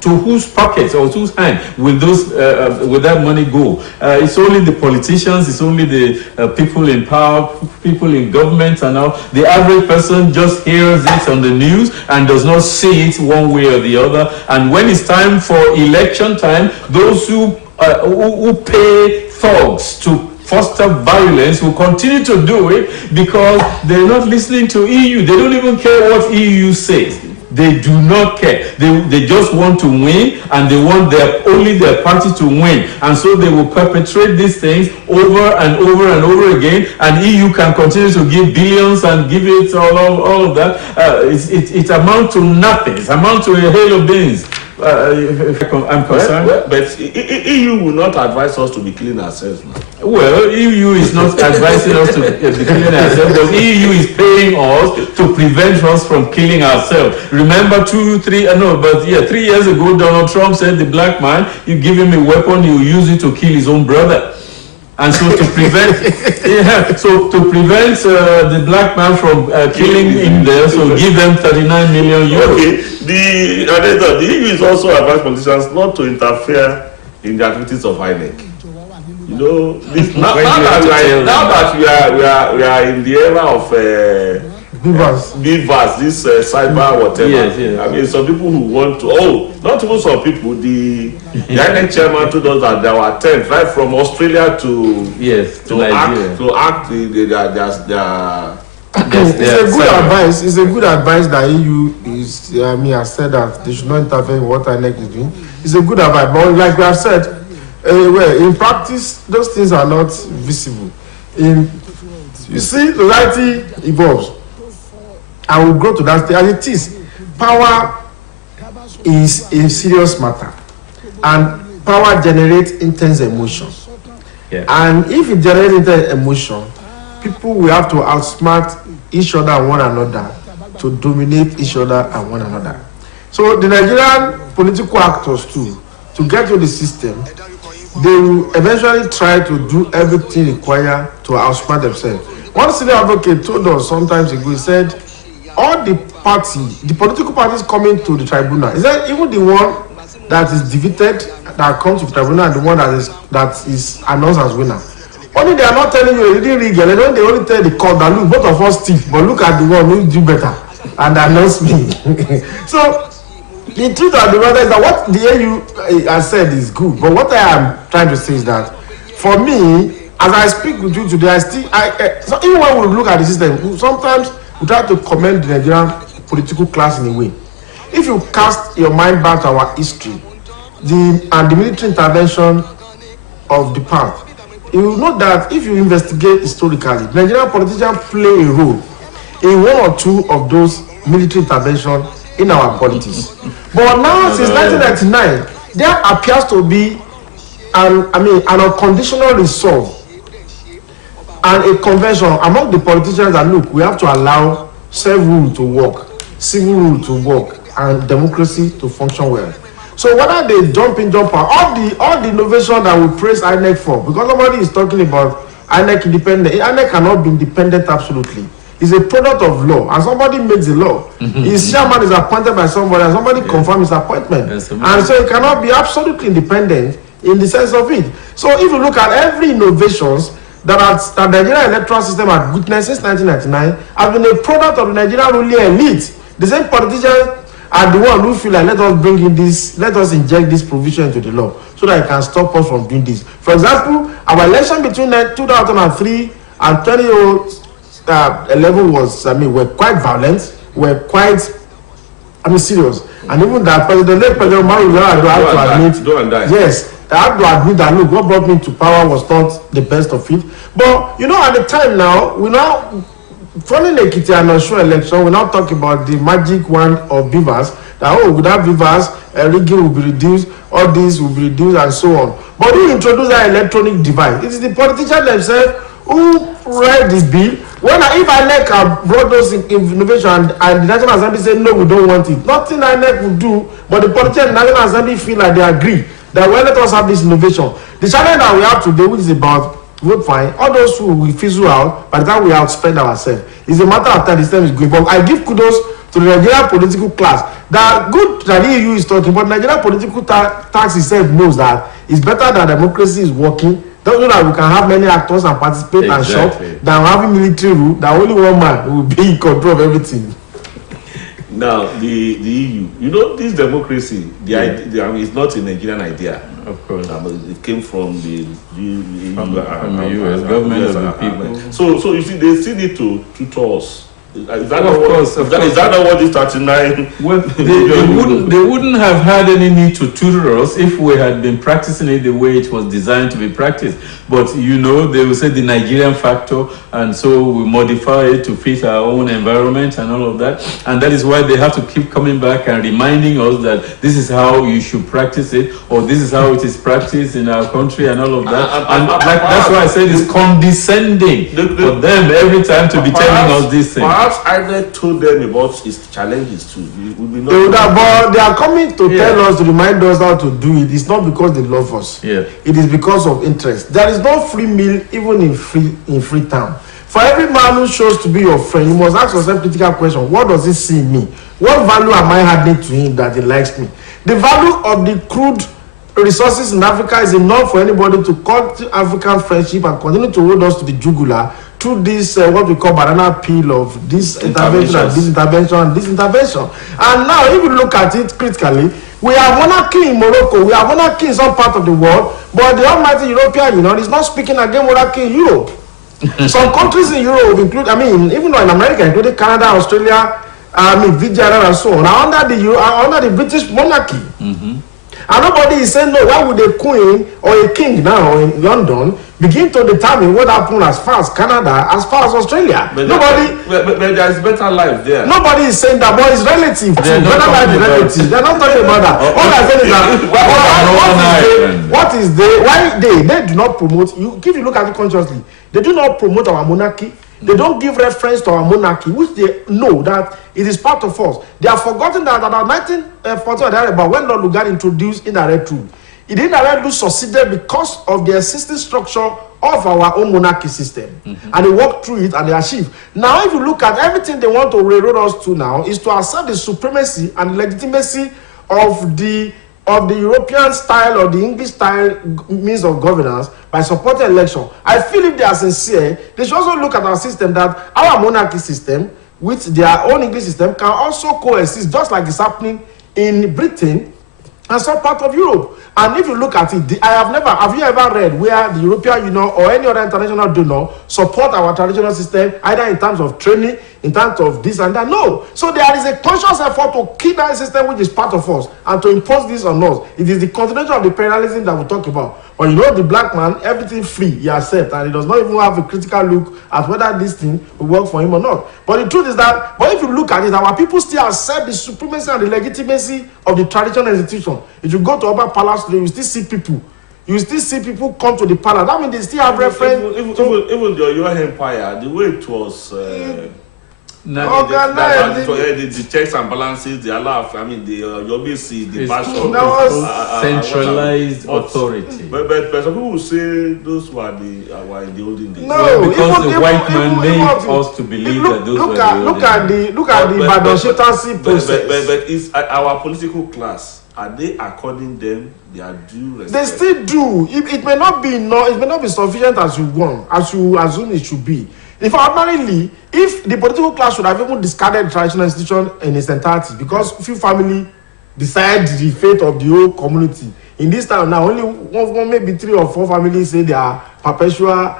To whose pockets or whose hand will that money go? It's only the politicians, it's only the people in power, people in government and all. The average person just hears it on the news and does not see it one way or the other. And when it's time for election time, those who pay thugs to foster violence will continue to do it because they're not listening to EU. They don't even care what EU says. They do not care. They just want to win, and they want only their party to win. And so they will perpetrate these things over and over and over again, and EU can continue to give billions and give it all of that. It amounts to nothing. It amounts to a hail of beans. I'm concerned. But EU will not advise us to be killing ourselves now. Well, EU is not advising us to be killing ourselves, but EU is paying us to prevent us from killing ourselves. Remember 3 years ago, Donald Trump said the black man, you give him a weapon, he will use it to kill his own brother. And so to prevent, the black man from killing him there, so give them 39 million euros. Okay, the EU is also advising politicians not to interfere in the activities of INEC. You know, now that we are in the era of BVAS, this cyber whatever. Yes. I mean, some people who want to. Not even some people. The INEC chairman told us that there were 10 right from Australia to act It's a good advice that EU has said that they should not interfere in what INEC is doing. It's a good advice, but like we have said, in practice, those things are not visible. You see, society evolves, and will grow to that stage. As it is, power is a serious matter, and power generates intense emotion. Yeah. And if it generates intense emotion, people will have to outsmart each other and one another to dominate each other and one another. So the Nigerian political actors too, to get to the system, they will eventually try to do everything required to outsmart themselves. One senior advocate told us sometimes ago, he said, all the political parties coming to the tribunal, he said even the one that is defeated that comes to tribunal and the one that is announced as winner. Only they are not telling you they didn't rig it. They only tell the court that look, both of us thief, but look at the one who do better and announce me. So the truth of the matter is that what the AU has said is good, but what I am trying to say is that for me, as I speak with you today, so even when we look at the system, sometimes we try to commend the Nigerian political class in a way. If you cast your mind back to our history, the military intervention of the past, you will know that if you investigate historically, Nigerian politicians play a role in one or two of those military interventions in our politics. But now, since 1999, there appears to be an unconditional resolve and a convention among the politicians that look, we have to allow self-rule to work, civil rule to work, and democracy to function well. So whether they jump out, all the innovation that we praise INEC for, because nobody is talking about INEC independent. INEC cannot be independent absolutely. It's a product of law, and somebody makes the law. His chairman is appointed by somebody, and somebody confirms his appointment. And so it cannot be absolutely independent in the sense of it. So if you look at every innovations that the Nigerian electoral system has witnessed since 1999, has been a product of the Nigerian ruling elite. The same politicians are the one who feel like let us inject this provision into the law so that it can stop us from doing this. For example, our election between 2003 and 2011 were quite violent, were quite serious. And even that President Umaru had to admit, yes, I have to admit that look, what brought me to power was not the best of it. But at the time now, we now following Ekiti and Osun election, we now talk about the magic wand of beavers. That without beavers, rigging will be reduced, all this will be reduced, and so on. But who introduced that electronic device? It is the politicians themselves who write this bill. If INEC brought those innovation and the National Assembly said no, we don't want it, nothing INEC will do. But the politicians in the National Assembly feel like they agree that let us have this innovation. The challenge that we have today, which is about vote fine, all those who will fizzle out by the time we outspend ourselves. It's a matter of time the system is going. But I give kudos to the Nigerian political class. That good that the EU is talking, but Nigerian political tax itself knows that it's better that democracy is working. Don't know that we can have many actors and participate and shop than having military rule that only one man will be in control of everything. Now, the EU, this democracy, it's not a Nigerian idea. Of course. It came from the US government of the people. So you see, they still need to tutor us. Is that Of course. not what this 39? Well, they wouldn't have had any need to tutor us if we had been practicing it the way it was designed to be practiced. But they will say the Nigerian factor, and so we modify it to fit our own environment and all of that. And that is why they have to keep coming back and reminding us that this is how you should practice it, or this is how it is practiced in our country and all of that. And that's why I said it's condescending for them every time to be telling us this thing. Perhaps I told them about its challenges too. But they are coming to tell us, to remind us how to do it. It's not because they love us. Yeah. It is because of interest. There is no free meal even in Freetown. For every man who shows to be your friend, you must ask yourself critical question. What does he see in me? What value am I adding to him that he likes me? The value of the crude resources in Africa is enough for anybody to cut African friendship and continue to hold us to the jugular through this what we call banana peel of this intervention and this intervention and this intervention. And now if you look at it critically, we have monarchy in Morocco, we have monarchy in some part of the world, but the almighty European Union is not speaking against monarchy in Europe. Some countries in Europe include, even though in America, including Canada, Australia, Vijayana and so on, are under the British monarchy. And nobody is saying no. Why would a queen or a king now in London begin to determine what happened as far as Canada, as far as Australia? But there is better life there. Nobody is saying that, but it's relative too. Better life is relative. They're not talking about that. All I'm saying is that why they do not promote. If you look at it consciously, they do not promote our monarchy. They don't give reference to our monarchy, which they know that it is part of us. They have forgotten that about 1940, about when Lord Lugard introduced indirect rule. Indirect rule succeeded because of the existing structure of our own monarchy system. And they worked through it and they achieved. Now, if you look at everything they want to railroad us to now, is to accept the supremacy and legitimacy of the of the European style or the English style means of governance by supporting election. I feel if they are sincere, they should also look at our system, that our monarchy system with their own English system can also coexist, just like it's happening in Britain and some part of Europe. And if you look at it, have you ever read where the European Union or any other international donor support our traditional system, either in terms of training, in terms of this and that? No. So there is a conscious effort to keep that system which is part of us and to impose this on us. It is the continuation of the imperialism that we talk about. But the black man, everything free, he accepts, and he does not even have a critical look at whether this thing will work for him or not. But the truth is that, but if you look at it, our people still accept the supremacy and the legitimacy of the traditional institution. If you go to Oba Palace today, you still see people. You still see people come to the palace. That means they still have reference. Even the Yoruba Empire, the way it was. The checks and balances, the allow, the OSBC, the bastion, centralized authority. But some people say those were in the olden days. No, because the white man made us to believe that those were the olden days. Look at the Badon process. But it's our political class. Are they according them their due respect? They still do. It may not be sufficient as you want, as you assume it should be. If the political class should have even discarded the traditional institution in its entirety, because few family decide the fate of the whole community. In this time now, only one maybe 3 or 4 families say they have perpetual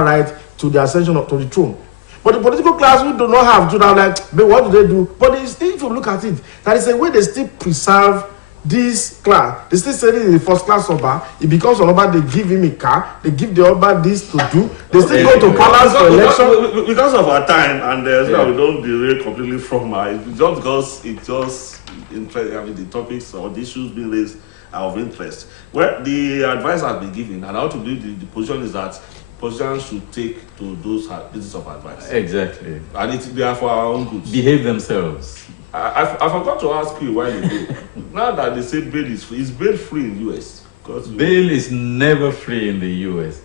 right to the ascension to the throne. But the political class who do not have to now, but what do they do? But if you look at it, that is a way they still preserve this class. They still say this is the first class Oba. It becomes an Oba, they give him a car, they give the Oba this to do. They still go to palace for election. Because of our time, and so we don't derail completely from just because it's just interesting. The topics or the issues being raised are of interest. Well, the advice has been given, and how to do the position is that politicians should take to those pieces of advice. Exactly. And they are for our own good. Behave themselves. I forgot to ask you why they do. Now that they say bail is free, is bail free in the US? Bail is never free in the US.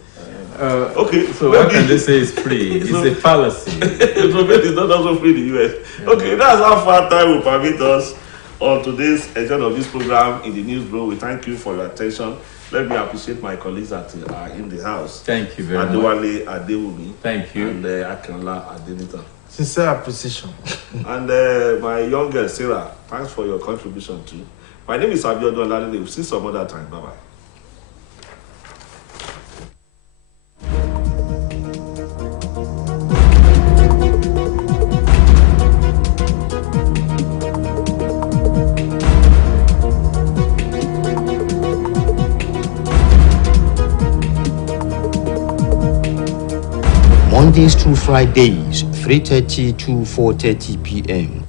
Okay. So how can they say it's free? It's a fallacy. So bail is not also free in the US. Okay, that's how far time will permit us on today's edition of this program in the newsroom. We thank you for your attention. Let me appreciate my colleagues that are in the house. Thank you very Adewale Adewumi. Thank you. And Akinla Adenita. Sincere appreciation. And my young girl, Sarah, thanks for your contribution too. My name is Abiodun Oladele. We'll see some other time. Bye-bye. Mondays through Fridays, 3:30 to 4:30 p.m.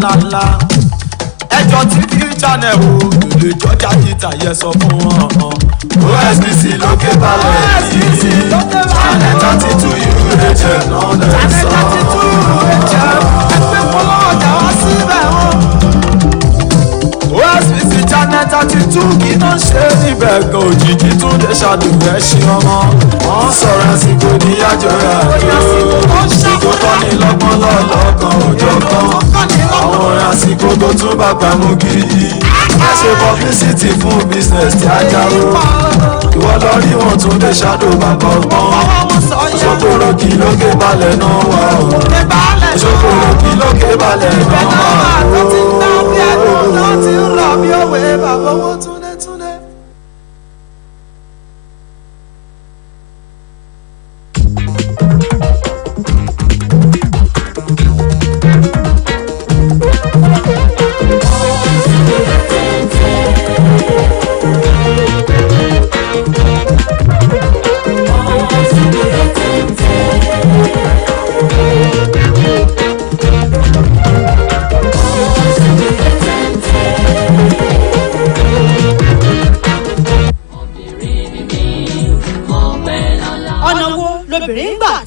ńláńlá ẹjọ́ TV channel wo lè jọjà títà yẹ sọ fún wọn. OSBC lókè balẹ̀ yìí channel 32 UHF náà lè sọ. ẹgbẹ́ polówó ọjà wá síbẹ̀ wọn. OSBC channel 32 kì í náà ṣe níbẹ̀ gan òjijì tún lè ṣàdùnfẹ́ ṣe ọmọ. wọ́n sọ̀rọ̀ àsìkò níyàjọ́ àjò ìgò tọ́ni lọ́gbọ́n lọ́lọ́kan òjò kan. àwọn orin àsìkò tó tún bá gbàmú gidi. a ṣe publicity fún business tí a jáwó. ìwọ lọ rí wọn tún lè ṣàdó bàbá ọgbọ́n. ṣòkòrò kí lókè balẹ̀ náà wà ó. Ṣòkòrò kí lókè balẹ̀ náà wà ó. Tó ti ń dá bí ẹ̀dùn tó ti ń rọ̀ bí òwe bàbá owó túnde.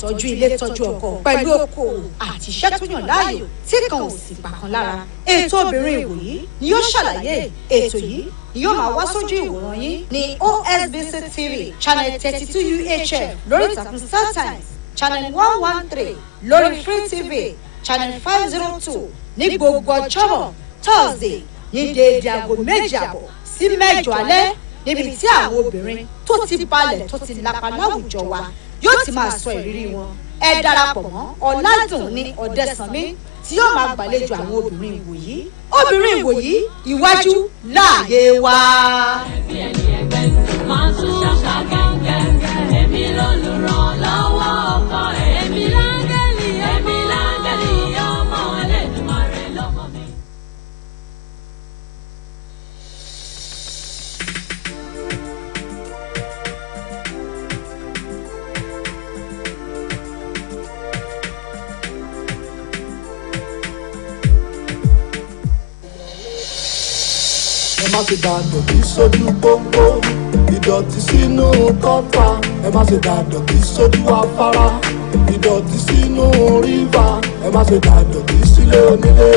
tọ́jú ilé tọ́jú ọkọ pẹ̀lú okòwò àti iṣẹ́ tó yàn láàyò tí kan ò sì pàkan lára. Ètò obìnrin ìwòyí ni yóò ṣàlàyé. Ètò yìí ni yóò máa wá sójú ìwòran yín ní OSBC TV channel 32 UHF lórí ìtàkùn StarTimes channel 113 lórí Free TV channel 502 ní gbogbo ọjọ́bọ̀ Thursday ní déédéé aago 7:30 sí 8 alẹ́ níbi tí àwọn obìnrin tó ti balẹ̀ tó ti lapa láwùjọ wa yóò ti máa sọ ìrírí wọn. Ẹ darapọ̀ mọ́ Ọládùnní Ọ̀dẹ́sànmí tí yóò máa gbàlejò àwọn obìnrin ìwòyí. Obìnrin ìwòyí iwájú láàyè wa. Ẹbí ẹni ẹgbẹ́ máa tún ṣàṣà gẹ́gẹ́ èmi lólùrànlọ́wọ́ ọkọ èmi láńgẹ́lì ọmọ Ẹlẹ́dùmarè lọ́mọ mi. Ẹ má ṣe dà dọ̀tí sójú pópó, ìdọ̀tí sínú kọ́tà. Ẹ má ṣe dà dọ̀tí sójú afárá, ìdọ̀tí sínú rívà. Ẹ má ṣe dà dọ̀tí sílé onílé,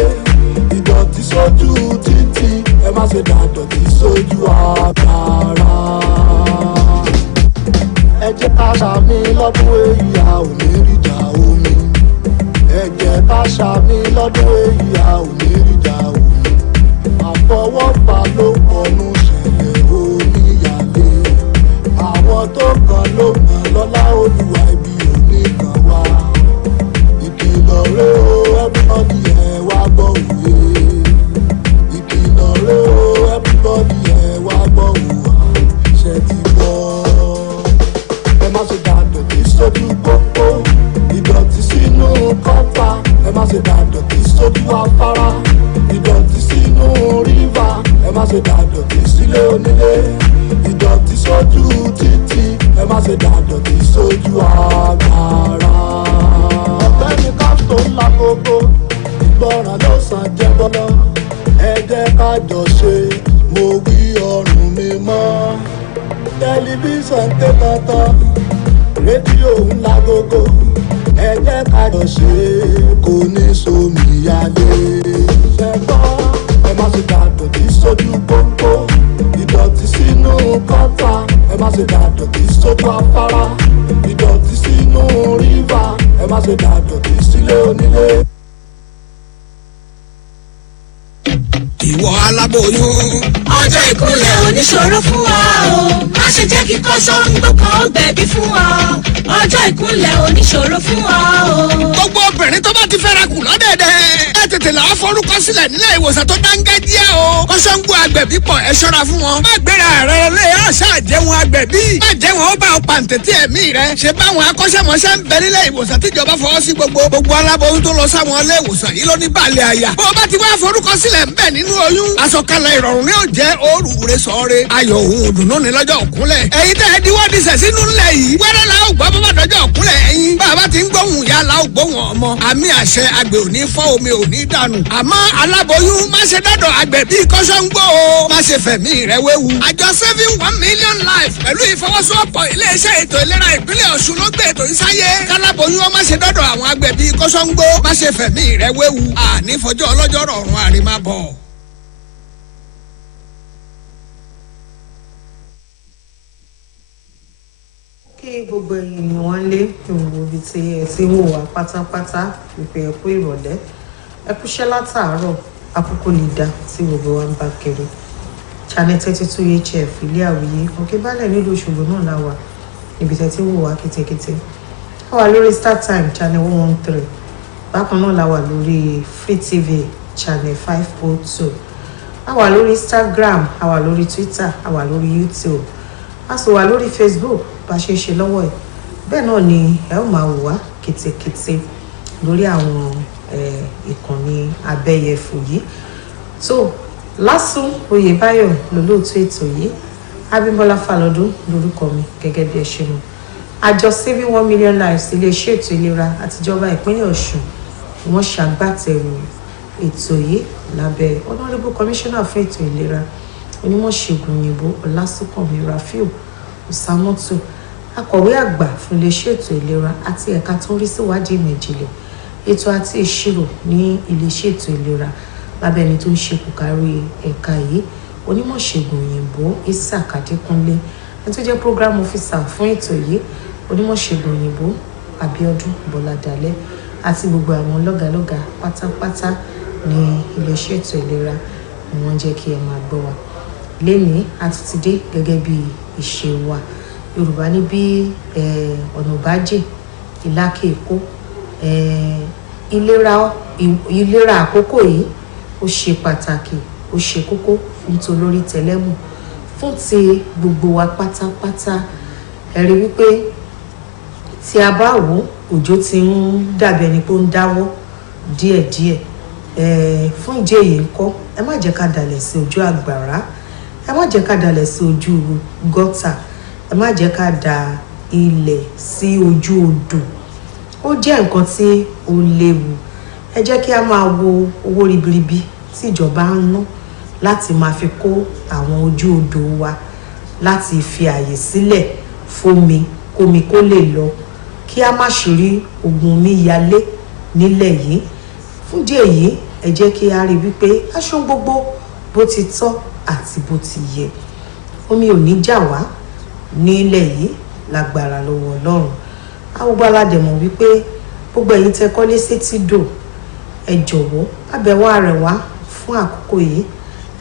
ìdọ̀tí sójú títì. Ẹ má ṣe dà dọ̀tí sójú àgbàrá. Ẹ jẹ́ ká ṣàmì lọ́dún èyí a ò ní ríjà omi. Ẹ jẹ́ ká ṣàmì lọ́dún èyí a ò ní ríjà omi. Àfọwọ́fà ló kọnu ṣẹlẹ̀ oníyàlé. Àwọn tó kàn ló mọ̀ lọ́lá Olúwa ibi òní kan wá. Ìkìlọ̀ rẹ̀ o everybody ẹ wá gbọ́ òwe. Ìkìlọ̀ rẹ̀ o everybody ẹ wá gbọ́ òwà. Ṣé ti gbọ́? Ẹ má ṣe dà dọ̀tí sójú pópó, ìdọ̀tí sínú kọ́tà. Ẹ má ṣe dà dọ̀tí sójú afárá, ìdọ̀tí sínú rívà. Ẹ má ṣe dà dọ̀tí sílé onílé, ìdọ̀tí sójú títì. Ẹ má ṣe dà dọ̀tí sójú àgbàrá. Ọ̀gbẹ́ni káfíńtò ńlá gbogbo ìgbọràn ló sàn jẹ́ bọ́lọ́. Ẹ jẹ́ ká jọ ṣe mo wí ọrùn mi mọ́. Tẹlifíṣàn ké tantan, rédíò ńlá gbogbo. Ẹ jẹ́ ká jọ ṣe kò ní sómìyalé. Ṣẹ́gbọ́n ẹ má ṣe dà dọ̀tí sójú pópó, ìdọ̀tí sínú kọ́tà. Ẹ má ṣe dà dọ̀tí sójú afárá, ìdọ̀tí sínú rívà. Ẹ má ṣe dà dọ̀tí sílé onílé. Ìwọ aláboyún. Ọjọ́ ìkúnlẹ̀ oníṣòro fún wa o. Má ṣe jẹ́ kí kọ́sọ́ ń gbọ́kàn ó gbẹ̀bí fún wa. Ọjọ́ ìkúnlẹ̀ oníṣòro fún wa o. Gbogbo obìnrin tó bá ti fẹ́ra kù lọ́dẹ̀dẹ̀. Ẹ tètè là á forúkọ sílẹ̀ nílé ìwòsàn tó dáńgájíá o. Kọ́sọ́ ń gbọ́ agbẹ̀bí pọ̀ ẹ ṣọ́ra fún wọn. Má gbéra rẹ lé àṣà àjẹun agbẹ̀bí. Má jẹ́ wọn ó bá ọ pàǹtẹ̀tì ẹ̀mí rẹ. Ṣé báwọn akọ́ṣẹ́mọṣẹ́ ń bẹ nílé ìwòsàn tíjọba fọwọ́ sí gbogbo aláboyún tó lọ sáwọn ilé ìwòsàn yìí ló ní balẹ̀ àyà. Bó o bá ti wá forúkọ sílẹ̀ ń bẹ nínú oyún. Àsọkalẹ̀ ìrọ̀rùn ni ó jẹ́ òrùre sọ́ọ́re. Ayọ̀ òun òdùnnú ni lọ́jọ́ òkúnlẹ̀. Ẹ̀yin tẹ́ ẹ diwọ́ disẹ̀ sínú ńlẹ̀ yìí. Wẹ́rẹ́ la ó gbọ́ bọ́bá dọ́jọ́ òkúnlẹ̀ ẹ̀yin. Bàbá ti ń gbóhùn ìyá la ó gbóhùn ọmọ. Àmì àṣẹ àgbẹ̀ ò ní fọ́ omi ò ní dànù. Àmọ́ aláboyún má ṣe dọ́dọ̀ àgbẹ̀ bíi kọ́sọ́ngbó o. Má ṣe fẹ̀mí rẹ wéwu. Àjọ Saving 1 Million Life pẹ̀lú ìfọwọ́sowọ́pọ̀ iléeṣẹ́ ètò ìlera ìpínlẹ̀ Ọ̀ṣun ló gbé ètò yìí sáyé. Káláboyún ó má ṣe dọ́dọ̀ àwọn àgbẹ̀ bíi kọ́sọ́ngbó. Má ṣe fẹ̀mí rẹ wéwu. Àní fọjọ́ ọlọ́jọ́ rọ̀rùn àrímábọ̀. Kí gbogbo ẹ̀yin ni wọ́n lé ìwòwò ibi tí ẹ ti wò wá pátápátá ìpè ẹ̀kú ìrọ̀lẹ́ ẹ kúṣẹ́ látàárọ̀ àkókò lè dá tí gbogbo wa ń bá kiri channel 32 HF ilé àwòye òkè balẹ̀ nílùú Òṣogbo náà la wà níbi tẹ́ ti wò wá kétékété a wà lórí StarTime channel 113 bákan náà la wà lórí Free TV channel 502 a wà lórí Instagram, a wà lórí Twitter, a wà lórí YouTube, a sì wà lórí Facebook bá ṣe ń ṣe lọ́wọ́ ẹ̀. Bẹ́ẹ̀ náà ni ẹ ó máa wò wá kétékété lórí àwọn ìkànnì abẹ́yẹfò yìí. So Lásùn Oyèbáyọ̀ lolóòtú ètò yìí, Abímbọ́lá Fálọdún lórúkọ mi gẹ́gẹ́ bí ẹ ṣe mọ̀. Àjọ Saving 1 Million Lives iléeṣẹ́ ètò ìlera àtijọba ìpínlẹ̀ Ọ̀ṣun wọ́n ṣàgbátẹrù ètò yìí lábẹ́ Honourable Commissioner fún ètò ìlera onímọ̀ṣègùn òyìnbó Ọlásùnkànmí Rafiu Òsàmọ́tò, akọ̀wé àgbà fún iléeṣẹ́ ètò ìlera àti ẹ̀ka tó ń rí síwádìí ìmọ̀ ìjìnlẹ̀ ètò àti ìṣirò ní iléeṣẹ́ ètò ìlera lábẹ́ ẹni tó ń ṣe kòkárí ẹ̀ka yìí onímọ̀ṣègùn òyìnbó Isaac Adékúnlé, ẹni tó jẹ́ program officer fún ètò yìí onímọ̀ṣègùn òyìnbó Abíọ́dún Bọ́ládalẹ́ àti gbogbo àwọn lọ́gàlọ́gà pátápátá ní iléeṣẹ́ ètò ìlera ni wọ́n jẹ́ kí ẹ máa gbọ́ wa. Lénìí a tún ti dé gẹ́gẹ́ bí ìṣe wa. Yorùbá ní bí ọ̀nà bá jìn ìlàkè èkó. Ìlera àkókò yìí ó ṣe pàtàkì, ó ṣe kókó fún tolórí tẹlẹ́mù, fún ti gbogbo wa pátápátá. Ẹ rí wípé tí a bá wò òjò ti ń dàbí ẹni pé ó ń dáwọ́ díẹ̀díẹ̀. Fún ìdí èyí ńkọ́ ẹ má jẹ́ ká dalẹ̀ sí ojú àgbàrá, ẹ má jẹ́ ká dalẹ̀ sí ojú gọ́tà, ẹ má jẹ́ ká da ilẹ̀ sí ojú odò. Ó jẹ́ nǹkan tí ó léwu. Ẹ jẹ́ kí a máa wo owó ribiribi tí ìjọba ń ná láti máa fi kó àwọn ojú odò wa láti fi àyè sílẹ̀ fómi kómi kó lè lọ, kí a má ṣe rí ogun omi yalé nílẹ̀ yìí. Fún díẹ̀ yìí ẹ jẹ́ kí a rí wípé aṣọ gbogbo bó ti tọ́ àti bó ti yẹ. Omi ò ní jà wá nílẹ̀ yìí lágbára lọ́wọ́ Ọlọ́run. Àwọn aládẹ̀ mọ̀ wípé gbogbo ẹ̀yin tẹ́ kọ́lé sétí dò, ẹ jọ̀wọ́ abẹ́wọ́ àrẹ̀wá fún àkókò yìí.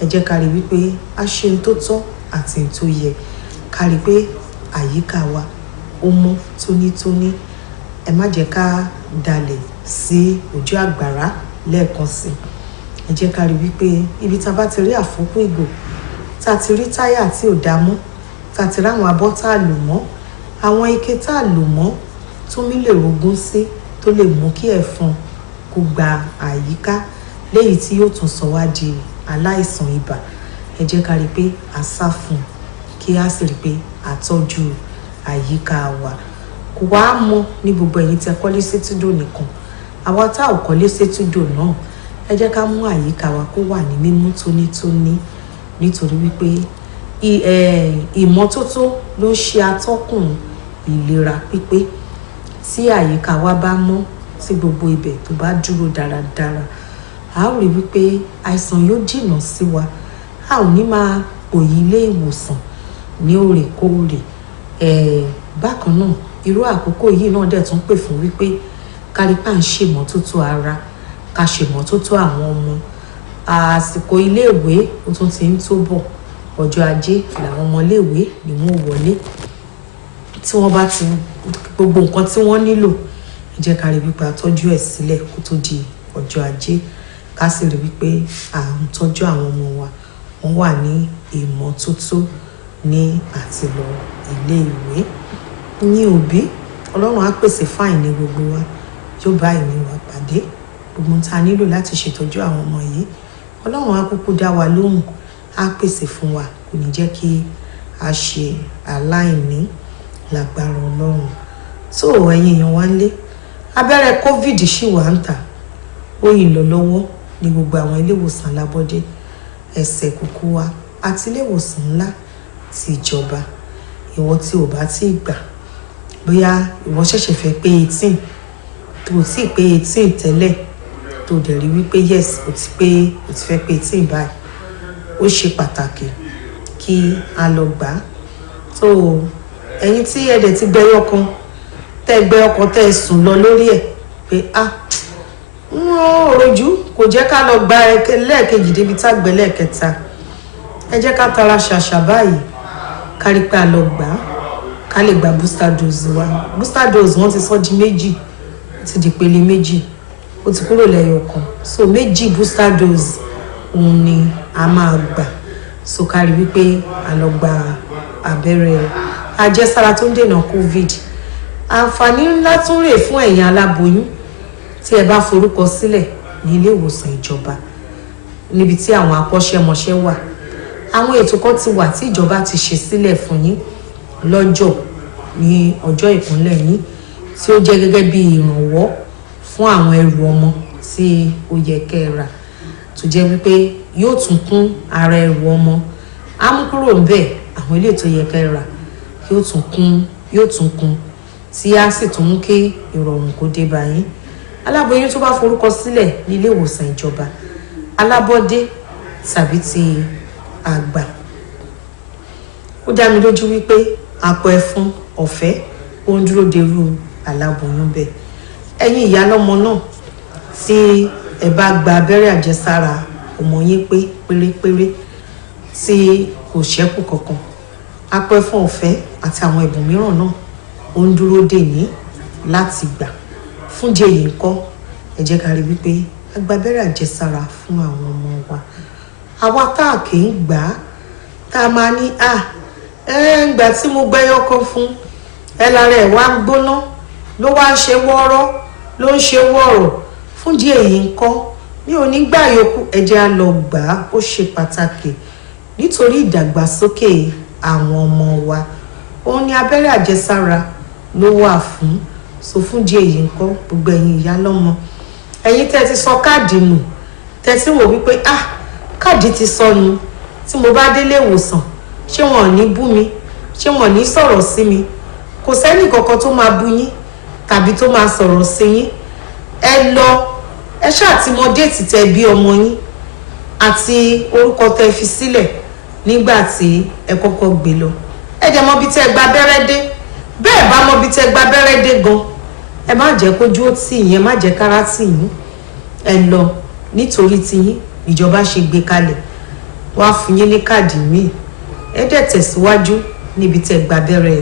Ẹ jẹ́ ká rí wípé a ṣe ń tó tọ́ àti ń tó yẹ, ká rí pé àyíká wa ó mọ́ tónítóní. Ẹ má jẹ́ ká dalẹ̀ sí ojú àgbàrá lẹ́ẹ̀kan sí. Ẹ jẹ́ ká rí wípé ibi tá a bá ti rí àfọ́kù ìgò, tá a ti rí táyà tí ò dá mọ́, tá a ti rí àwọn abọ́ tá a lò mọ́, àwọn ike tá a lò mọ́ tó mí lè rogún sí, tó lè mú kí ẹ̀fọn kó gba àyíká léyìí tí yóò tún sọ wá di aláìsàn ibà. Ẹ jẹ́ ká rí pé a sá fún, kí a sì rí pé a tọ́jú àyíká wa. Kò wá mọ́ ní gbogbo ẹ̀yin tí ẹ kọ́lé sétídò nìkan, àwa tá ò kọ́lé sétídò náà ẹ jẹ́ ká mú àyíká wa kó wà ní mímọ́ tónítóní, nítorí wípé ìmọ́tótó ló ń ṣe atọ́kùn ìlera pípé. Tí àyíká wa bá mọ́, tí gbogbo ibẹ̀ tó bá dúró dáradára, a ó rí wípé àìsàn yóò jìnnà sí wa. A ò ní máa pòyì ilé ìwòsàn ní òrèkóòrè. Bákan náà irú àkókò yìí náà dẹ̀ tún pè fún wípé kárípà ń ṣèmọ́tótó ara, ká ṣèmọ́tótó àwọn ọmọ. Àsìkò iléèwé ó tún ti ń tó bọ̀. Ọjọ́ ajé làwọn ọmọ iléèwé ni wọ́n wọlé. Tí wọ́n bá ti gbogbo nǹkan tí wọ́n nílò, ẹ jẹ́ ká rí wípé a tọ́jú ẹ̀ sílẹ̀ kó tó di ọjọ́ ajé. Ká sì rí wípé à ń tọ́jú àwọn ọmọ wa, wọ́n wà ní ìmọ́tótó ní àti lọ ilé ìwé. Ní òbí, Ọlọ́run á pèsè fáìn ní gbogbo wa, yóò bá ìní wa pàdé. Gbogbo tá a nílò láti ṣètọ́jú àwọn ọmọ yìí, Ọlọ́run á kúkú dá wa lóhùn, á pèsè fún wa, kò ní jẹ́ kí a ṣe aláìní lágbára Ọlọ́run. So ẹ̀yin èèyàn wa nílé, abẹ́rẹ́ COVID ṣì wà ń tà, ó yìn lọ lọ́wọ́ ní gbogbo àwọn ilé ìwòsàn alábọ́dé, ẹsẹ̀ kúkú wa àti ilé ìwòsàn ńlá ti ìjọba. Ìwọ tí ò bá tí gbà, bóyá ìwọ ṣẹ̀ṣẹ̀ fẹ́ pé 18 tó ti pé 18 tẹ́lẹ̀, tó dẹ̀ rí wípé yes ó ti fẹ́ pé 18 báyìí, ó ṣe pàtàkì kí a lọ gbà á. So ẹ̀yin tí ẹ dẹ̀ ti gbẹ́yọ̀ kan, tẹ́ ẹ sùn lọ lórí ẹ̀ pé òròjú kò jẹ́ ká lọ gba lẹ́ẹ̀kejì débi tá gbẹ lẹ́ẹ̀kẹta. Ẹ jẹ́ ká tara ṣàṣà báyìí, ká rí pé a lọ gbà á, ká lè gba booster dose wa. Booster dose wọ́n ti sọ di méjì, ti di pele méjì, ó ti kúrò lẹ́yọ kan. So méjì booster dose òun ni a máa gbà. So ká rí wípé a lọ gba abẹ́rẹ́ àjẹsára tó ń dènà COVID. Àǹfààní ńlá tún rèé fún ẹ̀yin aláboyún tí ẹ bá forúkọ sílẹ̀ ní ilé ìwòsàn ìjọba níbi tí àwọn akọ́ṣẹ́mọṣẹ́ wà. Àwọn ètò kan ti wà tí ìjọba ti ṣe sílẹ̀ fún yín lọ́jọ́ ní ọjọ́ ìkúnlẹ̀ yín tí ó jẹ́ gẹ́gẹ́ bí ìrànwọ́ fún àwọn ẹrù ọmọ tí ó yẹ kẹ́ ẹ rà tó jẹ́ wípé yóò tún kún ara ẹrù ọmọ. Á mú kúrò ńbẹ̀ àwọn ilé tó yẹ kẹ́ ẹ rà yóò tún kún tí á sì tún mú kí ìrọ̀rùn kó dé bá yín. Aláboyún tó bá forúkọ sílẹ̀ ní ilé ìwòsàn ìjọba alábọ́dé tàbí ti àgbà, ó dá mi lójú wípé àpò ẹ̀fọn ọ̀fẹ́ ó ń dúró derú aláboyún bẹ́ẹ̀. Ẹ̀yin ìyá lọ́mọ náà tí ẹ bá gba abẹ́rẹ́ àjẹsára ọmọ yín pé pérépéré tí kò ṣẹ́kù kankan, àpò ẹ̀fọn ọ̀fẹ́ àti àwọn ẹ̀bùn mìíràn náà ó ń dúró dè ní láti gbà. Fún díẹ̀ yìí ńkọ́ ẹ jẹ́ ká rí wípé a gba abẹ́rẹ́ àjẹsára fún àwọn ọmọ wa. Àwa tá a kì í gbà á tá a máa ní ìgbà tí mo gbẹ́yọ́ kan fún ẹ lára ẹ̀ wá ń gbóná ló wá ń ṣe wọ́ọ́rọ́ ló ń ṣe wọ́ọ̀rọ̀. Fún díẹ̀ yìí ńkọ́ mi ò ní gbà yòókù, ẹ jẹ́ á lọ gbà á, ó ṣe pàtàkì nítorí ìdàgbàsókè àwọn ọmọ wa. Òun ni abẹ́rẹ́ àjẹsára ló wà fún. So fún díẹ̀ yìí ńkọ́ gbogbo ẹ̀yin ìyá lọ́mọ, ẹ̀yin tẹ́ ti sọ káàdì nù, tẹ́ ti wò wípé káàdì ti sọnù, tí mo bá délé ìwòsàn ṣé wọn ò ní bú mi, ṣé wọn ò ní sọ̀rọ̀ sí mi? Kò sẹ́nì kankan tó máa bú yín tàbí tó máa sọ̀rọ̀ sí yín. Ẹ lọ ẹ ṣáà ti mọ déètì tẹ́ bí ọmọ yín àti orúkọ tẹ́ fi sílẹ̀ nígbà tí ẹ kọ́kọ́ gbé lọ. Ẹ jẹ́ mọ̀ bí tẹ́ gba abẹ́rẹ́ dé, bẹ́ẹ̀ bá mọ̀ bí tẹ́ gba abẹ́rẹ́ dé gan, ẹ má jẹ́ kójú ó tì yín, ẹ má jẹ́ kára tì yín. Ẹ lọ nítorí tí yín ìjọba ṣe gbé kalẹ̀, wá fún yín ní káàdì míì. Ẹ dẹ̀ tẹ̀síwájú níbi tẹ́ gba abẹ́rẹ́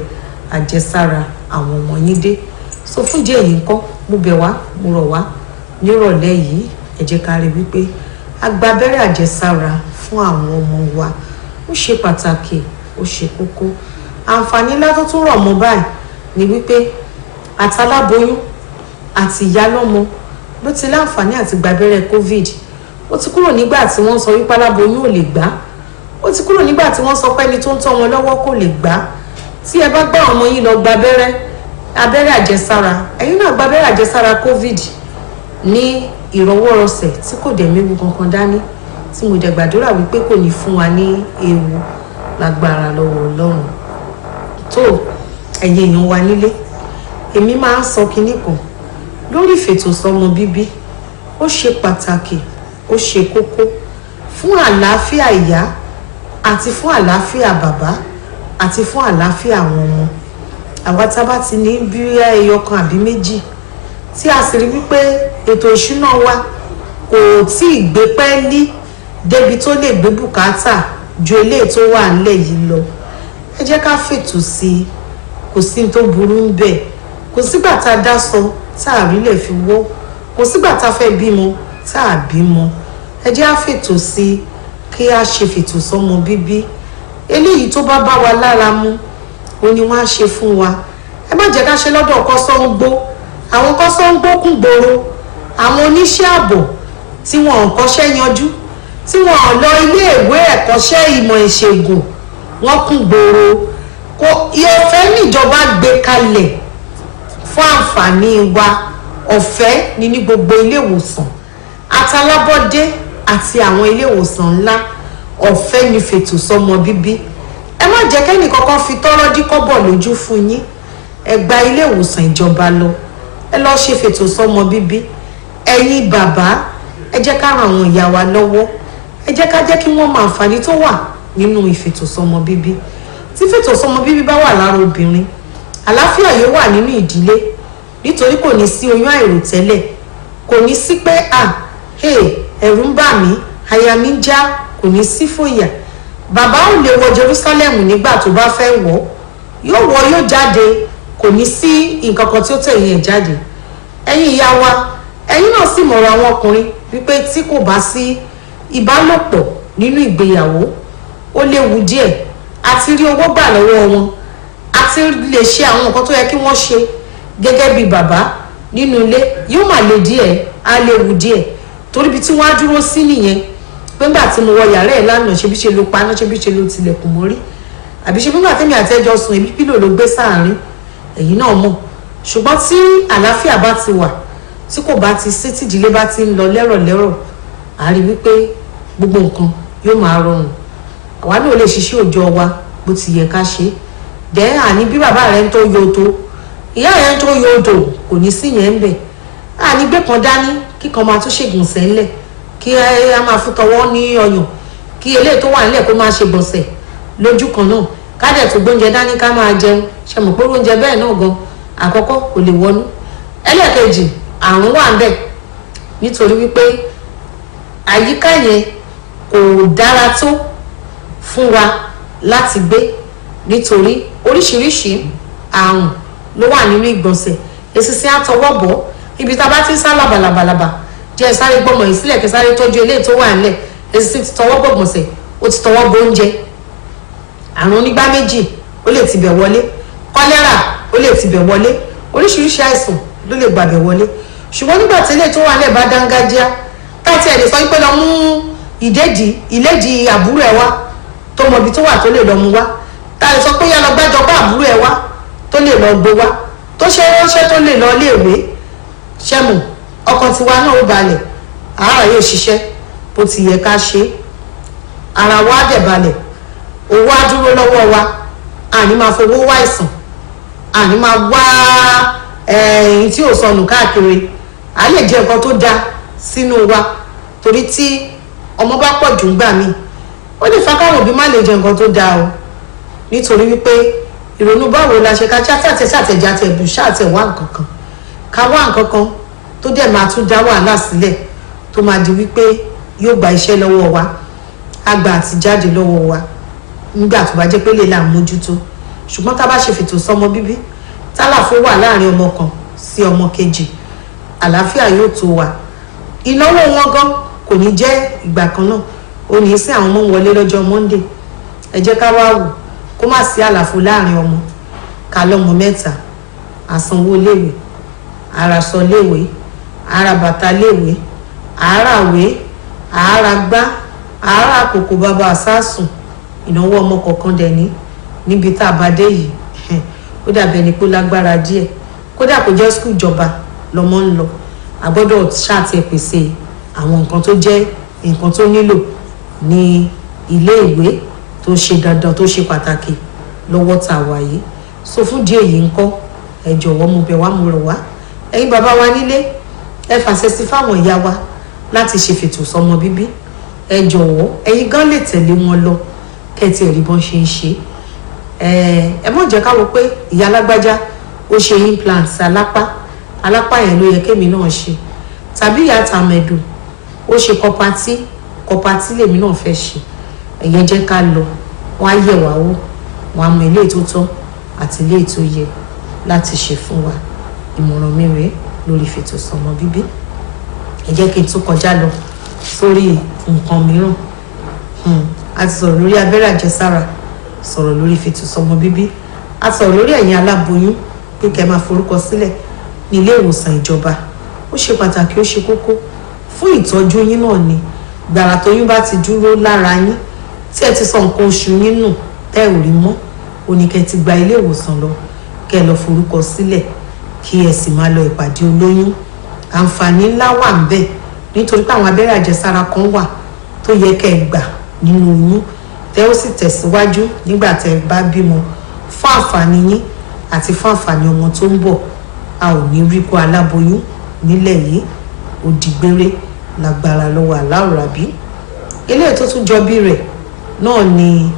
àjẹsára àwọn ọmọ yín dé. So fún díẹ̀ yìí ńkọ́ mo bẹ̀ wá mo rọ̀ wá nírọ̀lẹ́ yìí ẹ jẹ́ ká rí wípé a gba abẹ́rẹ́ àjẹsára fún àwọn ọmọ wa. Ó ṣe pàtàkì, ó ṣe kókó. Àǹfààní ńlá tó tún rọ̀ mọ́ báyìí ni wípé àtàláboyún àti ìyá lọ́mọ ló ti láǹfààní àti gba abẹ́rẹ́ COVID. Ó ti kúrò nígbà tí wọ́n sọ wípé aláboyún ò lè gbà. Ó ti kúrò nígbà tí wọ́n sọ pé ẹni tó ń tọ́ wọn lọ́wọ́ kò lè gbà. Tí ẹ bá gbá ọmọ yín lọ gba abẹ́rẹ́ àjẹsára, ẹ̀yin náà gba abẹ́rẹ́ àjẹsára COVID ní ìrọwọ́rọsẹ̀ tí kò dẹ̀ méwu kankan dání, tí mo dẹ̀ gbàdúrà wípé kò ní fún wa ní ewu lágbára lọ́wọ́ Ọlọ́run. Tó ẹ̀yin èèyàn wa nílé, èmi máa ń sọ kinní kan lórí ìfètòsọ́mọ bíbí. Ó ṣe pàtàkì, ó ṣe kókó fún àlàáfíà ìyá àti fún àlàáfíà bàbá àti fún àlàáfíà àwọn ọmọ. Àwa tá bá ti ní bí ẹyọ kan àbí méjì tí a sì rí wípé ètò ìṣúná wa kò tí ì gbé pẹ́ẹ́lí débi tó lè gbé bùkátà ju eléyìí tó wà nílẹ̀ yìí lọ, ẹ jẹ́ ká fètò sí i. Kò sí ní tó burú ń bẹ̀. Kò sígbà tá a dá sọ tá a rí lè fi wọ́, kò sígbà tá a fẹ́ bímọ tá a bímọ. Ẹ jẹ́ á fètò sí i kí a ṣe fètò sọ́mọ bíbí. Eléyìí tó bá bá wa lára mu ó ní wọ́n á ṣe fún wa. Ẹ má jẹ́ ká ṣe lọ́dọ̀ kọ́sọ́ńgbó. Àwọn kọ́sọ́ńgbó kún gbòòrò, àwọn oníṣẹ́ ààbò tí wọn ò kọ́ṣẹ́ yanjú, tí wọn ò lọ ilé ìwé ẹ̀kọ́ṣẹ́ ìmọ̀ ìṣègùn, wọ́n kún gbòòrò. Ọ̀fẹ́ níjọba gbé kalẹ̀ fún àǹfààní wa. Ọ̀fẹ́ ni ní gbogbo ilé ìwòsàn àtàlábọ́dé àti àwọn ilé ìwòsàn ńlá. Ọ̀fẹ́ ni fètò sọ́mọ bíbí. Ẹ má jẹ́ kẹ́ni kankan fi tọ́rọ́ dí kọ́bọ̀ lójú fún yín. Ẹ gba ilé ìwòsàn ìjọba lọ, ẹ lọ ṣe fètò sọ́mọ bíbí. Ẹ̀yin bàbá ẹ jẹ́ ká ran àwọn ìyá wa lọ́wọ́, ẹ jẹ́ ká jẹ́ kí wọ́n mọ àǹfààní tó wà nínú ìfètò sọ́mọ bíbí. Tí fètò sọ́mọ bíbí bá wà lára obìnrin, àlàáfíà yóò wà nínú ìdílé nítorí kò ní sí oyún àìròtẹ́lẹ̀, kò ní sí pé ẹ̀rù ń bà mí, àyà mi ń já, kò ní sí fòyà. Bàbá ò lè wọ Jerusalem nígbà tó bá fẹ́ wọ̀, yóò wọ yóò jáde kò ní sí nǹkan kan tí ó tẹ̀yìn ẹ̀ jáde. Ẹ̀yin ìyá wa ẹ̀yin náà sì mọ̀rọ̀ àwọn ọkùnrin wípé tí kò bá sí ìbálòpọ̀ nínú ìgbéyàwó ó léwu díẹ̀ àti rí owó gbà lọ́wọ́ wọn àti lè ṣe àwọn nǹkan tó yẹ kí wọ́n ṣe gẹ́gẹ́ bí bàbá nínú ilé yóò mà le díẹ̀ á léwu díẹ̀ torí bí tí wọ́n á dúró sí nìyẹn pé ńgbà tí mo wọ yàrá ẹ̀ lánàá ṣe bí ṣe ló paná ṣe bí ṣe ló tilẹ̀kùn mọ́rí àbí ṣe nígbà tẹ́mi àtẹ́jọ́ sùn èbí pílò ló gbé sáàárín ẹ̀yìn náà mọ̀ ṣùgbọ́n tí àlàáfíà bá ti wà tí kò bá ti sí tìdílé bá ti ń lọ lẹ́rọ̀lẹ́rọ̀ a rí wípé gbogbo nǹkan yóò máa rọrùn àwa náà lè ṣiṣẹ́ òòjọ́ wa bó ti yẹ ká ṣe dẹ́ àní bí bàbá rẹ̀ ń tó yọ tó ìyá rẹ̀ ń tó yọ odò kò ní sí yẹn ń bẹ̀ àní gbé kan dání kíkan máa tún ṣègbọ̀nsẹ̀ ńlẹ̀ kí a máa fún tọwọ́ ní ọyàn kí eléyìí tó wà nílẹ̀ kó máa ṣe gbọ̀nsẹ̀ lójú kan náà ká dẹ̀ tó gbóúnjẹ dání ká máa jẹun ṣe mọ̀ pé oúnjẹ bẹ́ẹ̀ náà gan àkọ́kọ́ kò lè wọnú ẹlẹ́ẹ̀kejì àrùn wà ń bẹ̀ nítorí wípé àyíká yẹn kò dára tó fún wa láti gbé nítorí oríṣiríṣi àrùn ló wà nínú ìgbọ̀nsẹ̀ èsìsì àtọwọ́ bọ̀ ibi tá a bá ti ń sá làbàlàbàlàbà jẹ́ sáré gbọ́mọ̀ yìí sílẹ̀ kí sáré tọ́jú eléyìí tó wà nílẹ̀ èsìsì ti tọwọ́ bọ̀ gbọ̀nsẹ̀ ó ti tọwọ́ bọ̀ oúnjẹ àrùn onígbá méjì ó lè tibẹ̀ wọlé kọ́lẹ́rà ó lè tibẹ̀ wọlé oríṣiríṣi àìsàn ló lè gbàbẹ̀ wọlé ṣùgbọ́n nígbà tí eléyìí tó wà nílẹ̀ bá dángájíá táti ẹ̀ lè sọ pé lọ mú ìlédìí àbúrò ẹ̀ wá tó mọ ibi tó wà tó lè lọ mú wá tá a lè sọ pé yá lọ gbájọ bá àbúrò ẹ̀ wá tó lè lọ gbé wá tó ṣe ránṣẹ́ tó lè lọ léèwé ṣẹ́mu ọkàn tiwa náà ó balẹ̀ àárọ̀ yóò ṣiṣẹ́ bó ti yẹ ká ṣe ara wa dẹ̀ balẹ̀ owó á dúró lọ́wọ́ wa àní máa fowó wá ìsàn àní máa wá ẹ̀yìn tí ò sọnù káàkiri à lè jẹ nǹkan tó dáa sínú wa torí tí ọmọ bá pọ̀ jù ń gbà mí ó lè fa káwọn òbí má lè jẹ nǹkan tó dáa o nítorí wípé ìrònú báwo la ṣe ká ṣàtẹ̀já tẹ̀bù ṣàtẹ̀ wá nǹkan kan ká wá nǹkan kan tó dẹ̀ máa tún dá wàhálà sílẹ̀ tó máa di wípé yóò gba iṣẹ́ lọ́wọ́ wa àgbà àti jáde lọ́wọ́ wa nígbà tó bá jẹ́ pé lè là ń mójútó ṣùgbọ́n tá a bá ṣe fètò sọmọ bíbí tálàfó wà láàrin ọmọ kan sí ọmọ kejì àlàáfíà yóò tó wa ìnáwó wọn gan kò ní jẹ́ ìgbà kan náà ó ní sí àwọn ọmọ wọlé lọ́jọ́ Monday ẹ jẹ́ ká wá wò kó má sí àlàfo láàrin ọmọ ká lọ́mọ mẹ́ta àsanwó léèwé àràsọ léèwé àràbàtà léèwé àràwé àràgbá àràkòkò bàbá àsásùn ìnáwó ọmọ kọ̀ọ̀kan dẹ̀ ní níbi tá a bá dé yìí ó dàbí ẹni pé lágbára díẹ̀ kódà kò jẹ́ skul ìjọba lọ́mọ ń lọ a gbọ́dọ̀ ṣáàtì pèsè àwọn nǹkan tó jẹ́ nǹkan tó nílò ní ilé ìwé tó ṣe dandan tó ṣe pàtàkì lọ́wọ́ tá a wà yìí so fún díẹ̀ yìí ń kọ́ ẹ jọ̀wọ́ mo bẹ̀ wá mo rọ̀ wá ẹ̀yin bàbá wa nílé ẹ fàṣẹ sí fáwọn ìyá wa láti ṣe fètò sọmọ bíbí ẹ jọ̀wọ́ ẹ̀yin gan lè tẹ̀lé wọn lọ kẹ́tì ẹ̀rí bọ́n ṣe ń ṣe ẹ mọ̀ jẹ́ ká wò pé ìyá alágbájá ó ṣe implant alápá yẹn ló yẹ kémi náà ṣe tàbí ìyá tàmẹ̀dù ó ṣe kọpatí lèmi náà fẹ́ ṣe ẹ̀yẹ jẹ́ ká lọ wọ́n á yẹ̀ wá wò wọ́n á mọ ilé tó tọ́ àti ilé tó yẹ láti ṣe fún wa ìmọ̀ràn mi rèé lórí fètò sọmọ bíbí ẹ jẹ́ kí n tún kọjá lọ sórí nǹkan mìíràn a ti sọ̀rọ̀ lórí abẹ́rẹ́ àjẹsára sọ̀rọ̀ lórí fètò sọmọ bíbí a sọ̀rọ̀ lórí ẹ̀yin aláboyún pé kẹ́ máa forúkọ sílẹ̀ ní ilé ìwòsàn ìjọba ó ṣe pàtàkì ó ṣe kókó fún ìtọ́jú yín náà ni gbàrà tóyún bá ti dúró lára yín tí ẹ ti sọ nǹkan oṣù yín nù tẹ́ ò rí mọ́ ó ní kẹ́ ti gba ilé ìwòsàn lọ kẹ́ lọ forúkọ sílẹ̀ kí ẹ sì máa lọ ìpàdé olóyún àǹfààní ńlá wà ń bẹ nítorí pé àwọn abẹ́rẹ́ àjẹsára kan wà tó yẹ kẹ́ ẹ gbà nínú oyún tẹ́ ó sì tẹ̀síwájú nígbà tẹ́ ẹ bá bímọ fún àǹfààní yín àti fún àǹfààní ọmọ tó ń bọ̀ a ò ní rí kó aláboyún nílẹ̀ yìí ó dìgbére lágbára lọ́wọ́ aláwòrábí eléyìí tó tún jọ bí rẹ̀ náà ni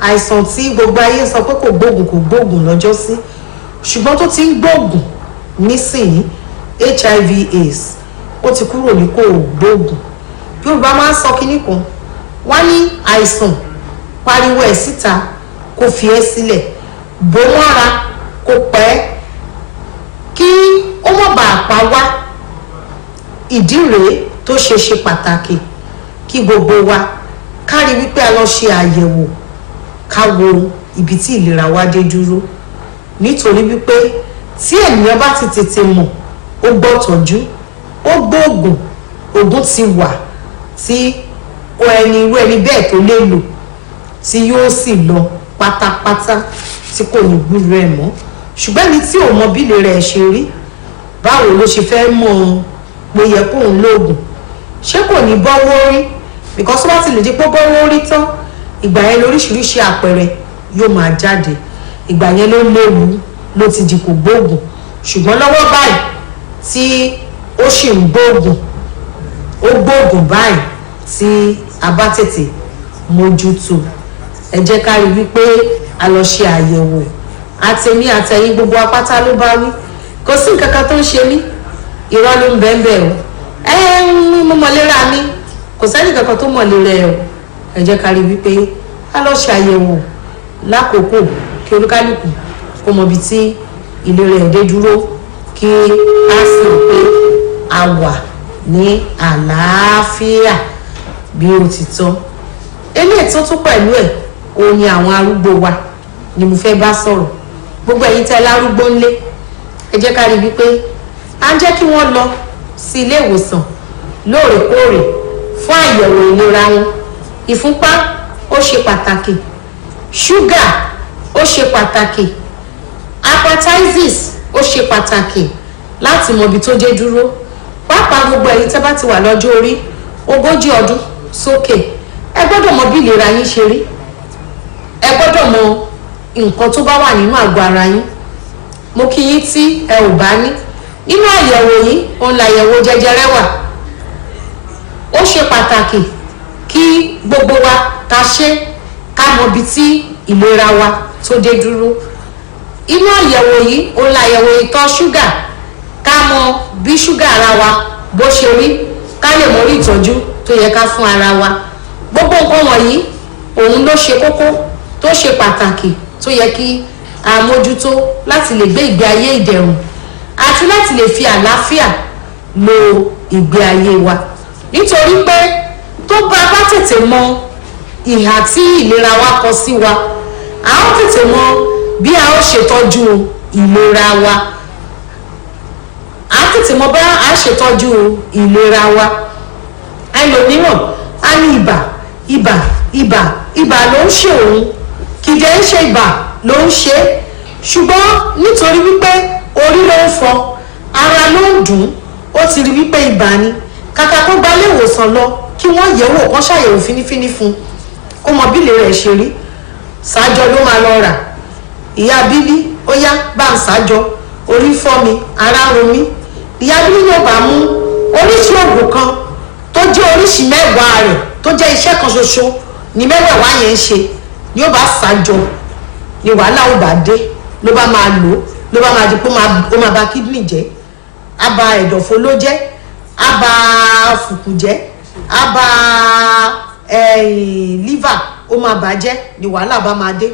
àìsàn tí gbogbo ayé sọ pé kò gbóògùn lọ́jọ́ sí ṣùgbọ́n tó ti ń gbóògùn nísìnyí HIV/AIDS ó ti kúrò ní kò gbóògùn Yorùbá máa ń sọ kinní kan wọ́n ní àìsàn pariwo ẹ̀ síta kó fi ẹ́ sílẹ̀ bó mọ́ra kó pẹ́ kí ó má bàa pa wá. Ìdí rèé tó ṣe pàtàkì kí gbogbo wa ká rí wípé a lọ ṣe àyẹ̀wò ká wo ibi tí ìlera wa dé dúró, nítorí wípé tí ènìyàn bá ti tètè mọ̀ ó gbọ́ tọ́jú ó gbóògùn, ògùn ti wà tí irú ẹni bẹ́ẹ̀ tó lè lò tí yóò sì lọ pátápátá tí kò ní gbúrú ẹ̀ mọ́. Ṣùgbọ́n ẹni tí ò mọ bí ìlera ẹ̀ ṣe rí, báwo ló ṣe fẹ́ mọ̀ pé yẹ kóun lóògùn? Ṣé kò ní bọ́wọ́ rí? Because wọ́n ti lè di pé bọ́wọ́ rí tán, ìgbà yẹn lóríṣiríṣi àpẹẹrẹ yóò máa jáde, ìgbà yẹn ló léwu, ló ti di kò gbóògùn. Ṣùgbọ́n lọ́wọ́ báyìí tí ó ṣì ń gbóògùn, ó gbóògùn báyìí tí a bá tètè mójútó. Ẹ jẹ́ ká rí wípé a lọ ṣe àyẹ̀wò, àtẹ̀mí àtẹ̀yìn gbogbo apáta ló bá wí. Kò sí nǹkan kan tó ń ṣe mí, irọ́ ló ń bẹ́ẹ̀ o. Mo mọ̀lera mi, kò sẹ́ni kankan tó mọ̀lera ẹ̀ o. Ẹ jẹ́ ká rí wípé a lọ ṣe àyẹ̀wò lákòókò kí olúkálùkù kó mọ ibi tí ìlera ẹ̀ dé dúró, kí a sì rí pé a wà ní àlàáfíà bí ó ti tọ́. Eléyìí tó tún pẹ̀lú ẹ̀ òun ni àwọn arúgbó wa ni mo fẹ́ bá sọ̀rọ̀. Gbogbo ẹ̀yin tẹ́ lárúgbó ńlé, ẹ jẹ́ ká rí wípé à ń jẹ́ kí wọ́n lọ sí ilé ìwòsàn lóòrèkóòrè fún àyẹ̀wò ìlera wọn. Ìfúnpá ó ṣe pàtàkì, ṣúgà ó ṣe pàtàkì, hepatitis ó ṣe pàtàkì láti mọ ibi tó dé dúró. Pàápàá gbogbo ẹ̀yin tẹ́ bá ti wà lọ́jọ́ orí 40 ọdún sókè, ẹ gbọ́dọ̀ mọ bí ìlera yín ṣe rí, ẹ gbọ́dọ̀ mọ nǹkan tó bá wà nínú àgọ́ ara yín. Mo kí yín tí ẹ ò bá ní nínú àyẹ̀wò yìí, òun làyẹ̀wò jẹjẹrẹ wà. Ó ṣe pàtàkì kí gbogbo wa ká ṣe ká mọ ibi tí ìlera wa tó dé dúró. Inú àyẹ̀wò yìí òun làyẹ̀wò ìtọ̀ ṣúgà, ká mọ bí ṣúgà ara wa bó ṣe rí, ká lè mọ orí ìtọ́jú tó yẹ ká fún ara wa. Gbogbo nǹkan wọ̀nyí òun ló ṣe kókó tó ṣe pàtàkì tó yẹ kí a mójútó láti lè gbé ìgbé ayé ìdẹ̀rùn àti láti lè fi àlàáfíà lo ìgbé ayé wa. Nítorí pé tó bá tètè mọ ìhà tí ìlera wa kọ sí wa, a ó tètè mọ bí a ó ṣètọ́jú ìlera wa, a tètè mọ bí a ṣètọ́jú ìlera wa. Ẹlòmíràn á ní ibà ló ń ṣe òun, kìdẹ̀ ń ṣe ibà ló ń ṣe, ṣùgbọ́n nítorí wípé orí ló ń fọ́, ara ló ń dùn, ó ti rí wípé ibà ni. Kàkà kó gba ilé ìwòsàn lọ kí wọ́n yẹ̀wò kán ṣàyẹ̀wò fínífíní fún kó mọ bí ìlera ẹ̀ ṣe rí, ṣáájọ ló máa lọ rà. Ìyá bíbí ó yá bá ń ṣáájọ, orí fọ́ mi, ara ro mí. Ìyá bíbí yóò bá mú oríṣi oògùn kan tó jẹ́ oríṣi mẹ́wàá rẹ̀ tó jẹ́ iṣẹ́ kan ṣoṣo ni mẹ́wàá yẹn ń ṣe, ni ó bá ṣáájọ, ni wàhálà ó bá dé, ló bá máa lò, ló bá máa di pé ó máa bà kídìnì jẹ́, á bà ẹ̀dọ̀fóró ló jẹ́, á bà fùkù jẹ́, á bà liver ó máa bàjẹ́, ni wàhálà bá máa dé.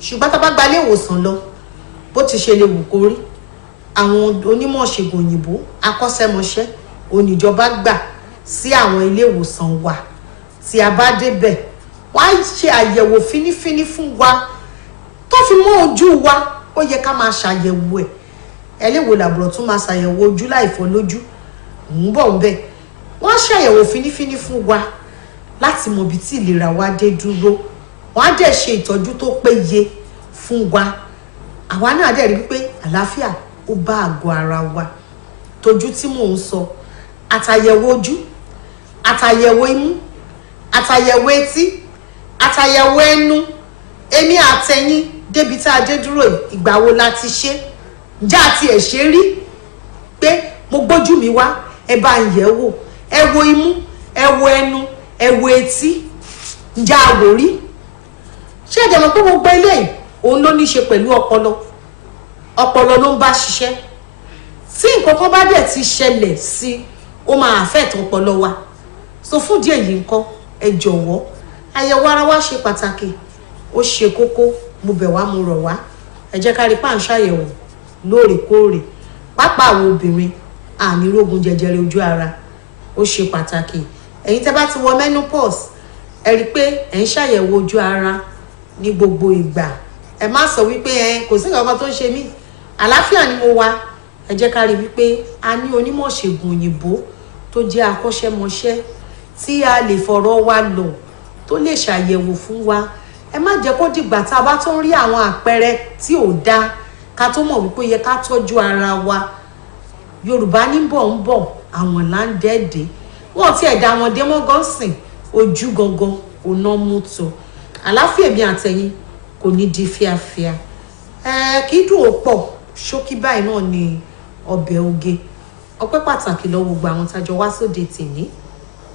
Ṣùgbọ́n tá bá gba ilé ìwòsàn lọ, bó ti ṣe lè wù kó rí, àwọn onímọ̀ ṣègùn òyìnbó akọ́ṣẹ́mọṣẹ́ oníjọba gbà sí àwọn ilé ìwòsàn wa. Tí a bá débẹ̀, wọ́n á ṣe àyẹ̀wò fínífíní fún wa tó fi mọ́ ojú wa. Ó yẹ ká máa ṣàyẹ̀wò ẹ̀. Ẹlẹ́wò làbúrò tún máa ṣàyẹ̀wò ojú láìfọ́ lójú, ń bọ̀ ń bẹ̀. Wọ́n á ṣàyẹ̀wò fínífíní fún wa láti mọ ibi tí ìlera wa dé dúró. Wọ́n á dẹ̀ ṣe ìtọ́jú tó péye fún wa. Àwa náà dẹ̀ rí wípé àlàáfíà ó bá àgọ́ ara wa. Tójú tí mò ń sọ, àtàyẹ̀wò ojú, àtàyẹ̀wò imú, àtàyẹ̀wò etí, àtàyẹ̀wò ẹnu, èmi àtẹ̀yìn débi tá a dé dúró ìgbà wo la ti ṣe? Ǹjẹ́ àti ẹ̀ ṣe rí pé mo gbójú mi wá, ẹ bá ń yẹ̀ wò, ẹ wo imú, ẹ wo ẹnu, ẹ wo etí, ǹjẹ́ a wò rí? Ṣé ẹ dẹ̀mọ̀ pé gbogbo eléyìí òun ló ní ṣe pẹ̀lú ọpọlọ ló ń bá ṣiṣẹ́. Tí nǹkan kan bá dẹ̀ ti ṣẹlẹ̀ sí, ó máa affect ọpọlọ wa. So fún díẹ̀ yìí nǹkan, ẹ jọ̀wọ́, àyẹ̀wò ara wa ṣe pàtàkì, ó ṣe kókó mo bẹ̀ wá mo rọ̀ wá ẹ jẹ́ ká rí pa ń ṣàyẹ̀wò lóòrèkóòrè pápá àwọn obìnrin ànírógun jẹjẹrẹ ojú ara ó ṣe pàtàkì ẹ̀yin tẹ́ bá ti wọ menopause ẹ rí pé ẹ ń ṣàyẹ̀wò ojú ara ní gbogbo ìgbà ẹ má sọ wípé kò sí nǹkan tó ń ṣe mí àlàáfíà ni mo wà ẹ jẹ́ ká rí wípé a ní onímọ̀ ṣègùn òyìnbó tó jẹ́ akọ́ṣẹ́mọṣẹ́ tí a lè fọ̀rọ̀ wa lọ tó lè ṣàyẹ̀wò fún wa ẹ má jẹ́ kó dìgbà tá a bá tó ń rí àwọn àpẹẹrẹ tí ò dáa ká tó mọ̀ wípé yẹ ká tọ́jú ara wa Yorùbá ní bọ̀ ń bọ̀ àwọn là ń dẹ́ẹ̀dẹ́ wọ́n ti ẹ̀dá wọn dé mọ́ gọ́sìn ojú gangan ọ̀nà mútu àláfíà mi àtẹ̀yìn kò ní di fíafíà kì í dùn ó pọ̀ ṣókí báyìí náà ni ọbẹ̀ oge ọpẹ́ pàtàkì lọ́wọ́ gbogbo àwọn tájọ wá sóde tèmi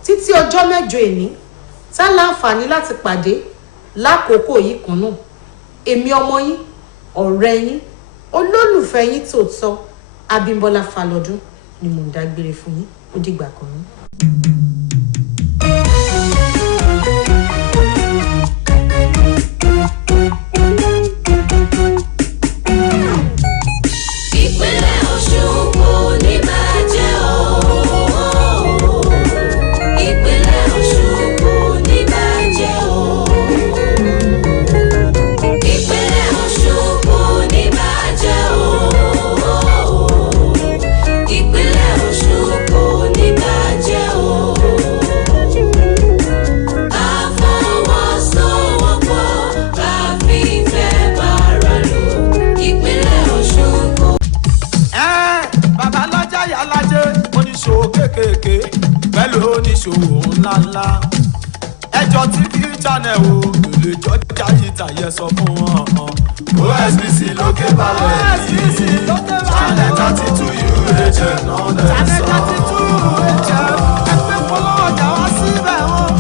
títí ọjọ́ mẹ́jọ èní tá láǹfààní láti pàdé lákòókò yìí kan náà èmi ọmọ yín ọ̀rẹ́ yín olólùfẹ́ yín tòótọ́ Abímbọ́lá Falọ́dún ni mò ń dágbére fún yín ó dìgbà kan náà. oníṣòwò ńláńlá ẹjọ́ TV channel o kò lè jọjà yìí tàyẹ sọ fún wọn. OSBC lókè balẹ̀ ní channel 32 UHF náà lẹ̀ sọ. channel 32 UHF ẹgbẹ́ polówó ọjà wá síbẹ̀ wọn.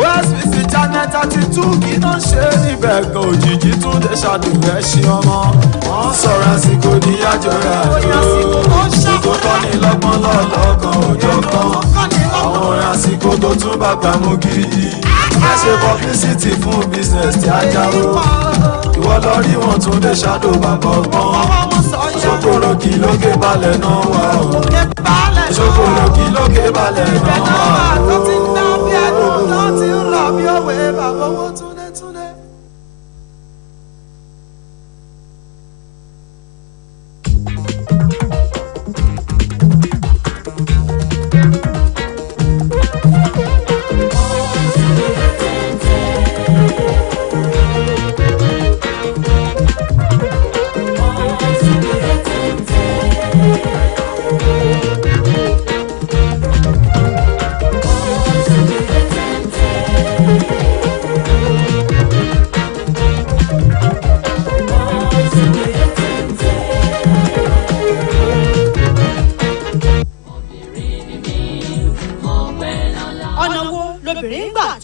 OSBC channel 32 kì í náà ṣe níbẹ̀ gan òjijì tún lè ṣàdùnrẹ́ ṣe ọmọ. wọ́n sọ̀rọ̀ àsìkò níyàjọ́ rẹ̀ àjò ìgò tọ́ni lọ́gbọ́n lọ́lọ́kan òjò kan àwọn orin àsìkò tó tún bá gbàmú gidi ẹ ṣe publicity fún business tí a jáwó ìwọ lọ rí wọn tún lè ṣàdó bàbá ọgbọ́n ṣòkòrò kí lókè balẹ̀ náà wà ó ṣòkòrò kí lókè balẹ̀ náà wà ó.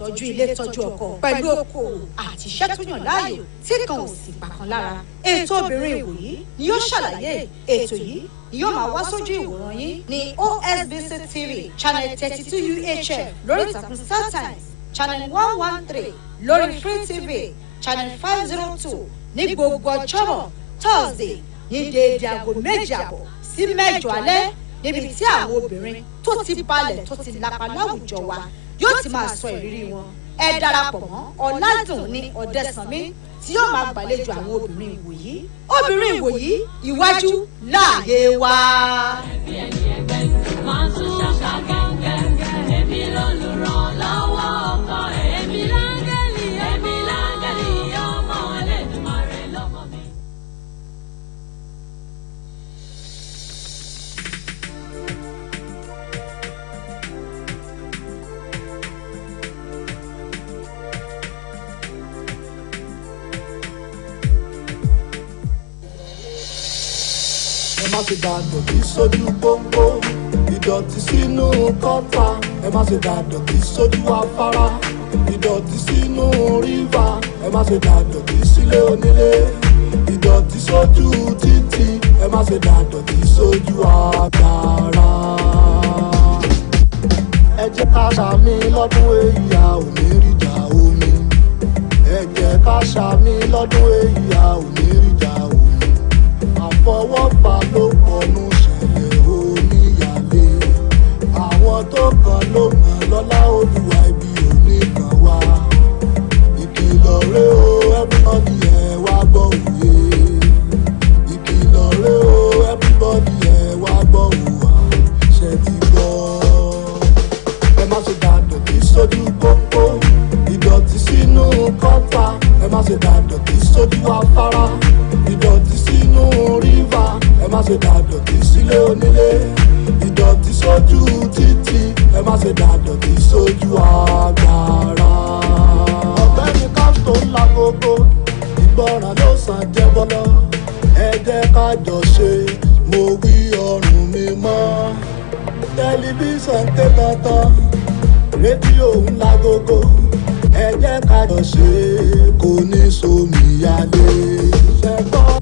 tọ́jú ilé tọ́jú ọkọ pẹ̀lú okòwò àti iṣẹ́ tó yàn láàyò tí kan ò sì pàkan lára. ètò obìnrin ìwòyí ni yóò ṣàlàyé ètò yìí ni yóò máa wá sójú ìwòran yín ní OSBC TV channel 32 UHF lórí ìtàkùn StarTimes channel 113 lórí Free TV channel 502 ní gbogbo ọjọ́bọ̀ Thursday ní déédéé aago 7:30 sí 8 alẹ́ níbi tí àwọn obìnrin tó ti balẹ̀ tó ti lapa láwùjọ wa yóò ti máa sọ ìrírí wọn. ẹ darapọ̀ mọ́ Ọládùnní Ọ̀dẹ́sànmí tí yóò máa gbàlejò àwọn obìnrin ìwòyí. obìnrin ìwòyí iwájú láàyè wa. ẹbí ẹni ẹgbẹ́ máa tún ṣàgẹ́gẹ́ èmi lólùrànlọ́wọ́ ọkọ èmi láńgẹ́lì ọmọ Ẹlẹ́dùmarè lọ́mọ mi. ẹ má ṣe dà dọ̀tí sójú pópó ìdọ̀tí sínú kọ́tà ẹ má ṣe dà dọ̀tí sójú afárá ìdọ̀tí sínú rívà ẹ má ṣe dà dọ̀tí sílé onílé ìdọ̀tí sójú títì ẹ má ṣe dà dọ̀tí sójú àgbàrá. ẹ jẹ́ ká ṣàmì lọ́dún èyí a ò ní rí ìjà omi ṣàmì lọ́dún èyí a ò ní ìjà òun àfọwọ́fà ló pọnú ṣẹlẹ̀ oníyàlé àwọn tó kàn ló mọ̀ lọ́lá olúwa ibi òní kan wá ìkìlọ̀ rẹ o everybody ẹ wá gbọ́ òye ìkìlọ̀ rẹ o everybody ẹ wá gbọ́ òwà ṣe ti gbọ́ ẹ má ṣe dàdọ̀tí sójú pópó ìdọ̀tí sínú kọ́tà ẹ má ṣe dàdọ̀tí sójú afárá ìdọ̀tí sínú rívà ẹ má ṣe dàdọ̀tí sílé onílé ìdọ̀tí sójú títì ẹ má ṣe dàdọ̀tí sójú agbára. ọ̀gbẹ́ni káàtó ńlá gbogbo ìgbọràn ló sàn jẹ́ bọ́lọ́ ẹ jẹ́ ká jọ ṣe mo wí ọrùn mi mọ́ tẹlifíṣàn ké tantan rédíò ńlá gbogbo ẹ jẹ́ ká jọ ṣe kò ní sómìyálé ṣẹ́gbọ́n.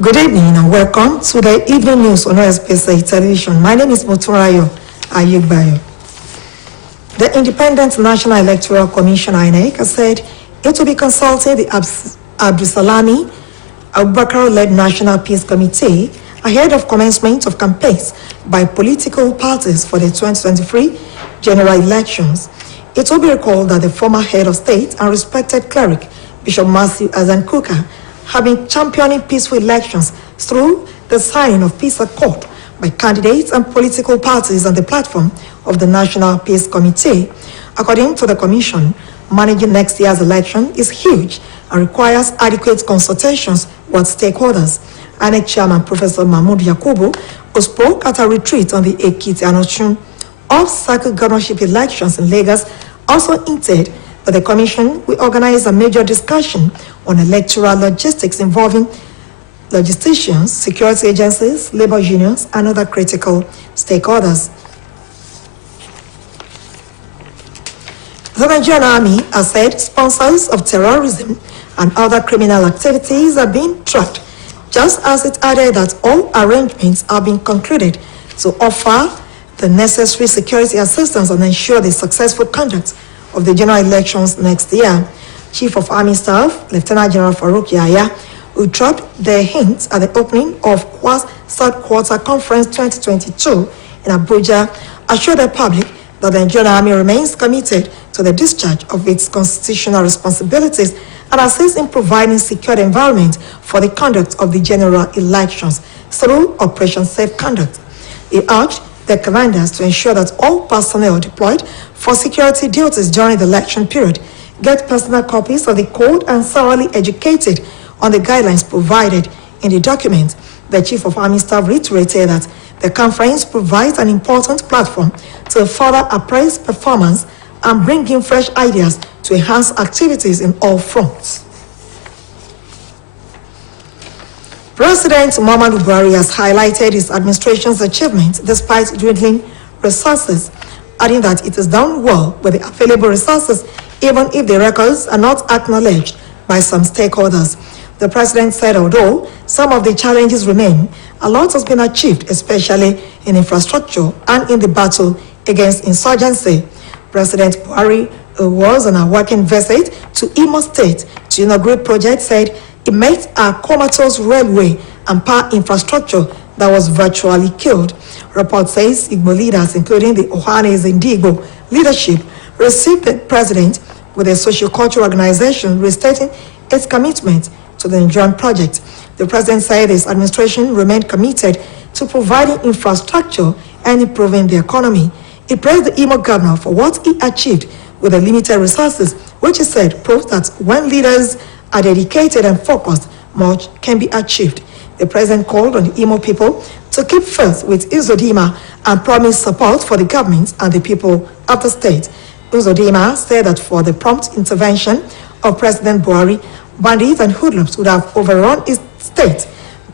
Good evening and welcome to the evening news on OSBC television. My name is Moturayo Ayegbayo. The Independent National Electoral Commission, INEC, has said it will be consulting the Abdusalami Abubakar-led National Peace Committee ahead of commencement of campaigns by political parties for the 2023 general elections. It will be recalled that the former head of state and respected cleric, Bishop Matthew Azan Kuka, have been championing peaceful elections through the signing of peace accord by candidates and political parties on the platform of the National Peace Committee. According to the Commission, managing next year's election is huge and requires adequate consultations with stakeholders. INEC Chairman Professor Mahmoud Yakubu, who spoke at a retreat on the Ekiti and Osun off-cycle governorship elections in Lagos, also hinted that the Commission will organize a major discussion on electoral logistics involving logisticians, security agencies, labor unions, and other critical stakeholders. The Nigerian Army has said sponsors of terrorism and other criminal activities are being tracked, just as it added that all arrangements are being concluded to offer the necessary security assistance and ensure the successful conduct of the general elections next year. Chief of Army Staff, Lieutenant General Farouk Yahya, who dropped the hints at the opening of QUAS Third Quarter Conference 2022 in Abuja, assured the public that the Nigerian Army remains committed to the discharge of its constitutional responsibilities and assists in providing secure environment for the conduct of the general elections through Operation Safe Conduct. He urged the commanders to ensure that all personnel deployed for security duties during the election period get personal copies of the code and thoroughly educated on the guidelines provided in the document. The Chief of Army Staff reiterated that the conference provides an important platform to further appraise performance and bring in fresh ideas to enhance activities in all fronts. President Muhammadu Buhari has highlighted his administration's achievements despite dwindling resources, adding that it is done well with the available resources, even if the records are not acknowledged by some stakeholders. The president said although some of the challenges remain, a lot has been achieved, especially in infrastructure and in the battle against insurgency. President Buhari, who was on a working visit to Imo State to inaugurate projects, said it met a comatose railway and power infrastructure that was virtually killed. Report says Igbo leaders, including the Ohanes Indigo leadership, received the president with a socio-cultural organization restating its commitment to the Nigerian project. The president said his administration remained committed to providing infrastructure and improving the economy. He praised the Imo governor for what he achieved with the limited resources, which he said proves that when leaders are dedicated and focused, much can be achieved. The president called on the Imo people to keep faith with Uzodimma and promised support for the government and the people of the state. Uzodimma said that for the prompt intervention of President Buhari, bandits and hoodlums would have overrun his state,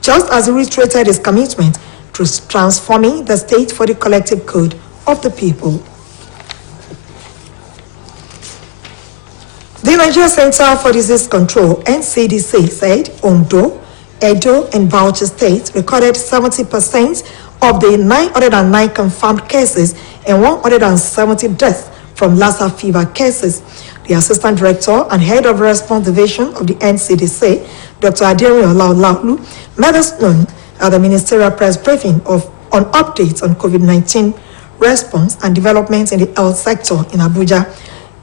just as he reiterated his commitment to transforming the state for the collective good of the people. The Nigeria Center for Disease Control, NCDC, said Ondo, Edo, and Bauchi states recorded 70% of the 909 confirmed cases and 170 deaths from Lassa fever cases. The Assistant Director and Head of Response Division of the NCDC, Dr. Aderiran Olaolu, made us known at the ministerial press briefing on updates on COVID-19 response and developments in the health sector in Abuja.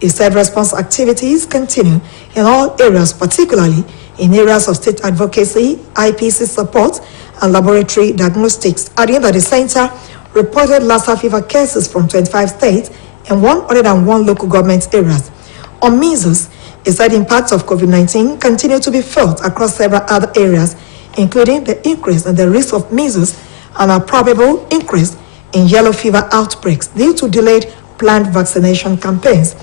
He said response activities continue in all areas, particularly in areas of state advocacy, IPC support, and laboratory diagnostics, adding that the center reported Lassa fever cases from 25 states and 101 local government areas. On measles, he said the impact of COVID-19 continued to be felt across several other areas, including the increase in the risk of measles and a probable increase in yellow fever outbreaks due to delayed planned vaccination campaigns.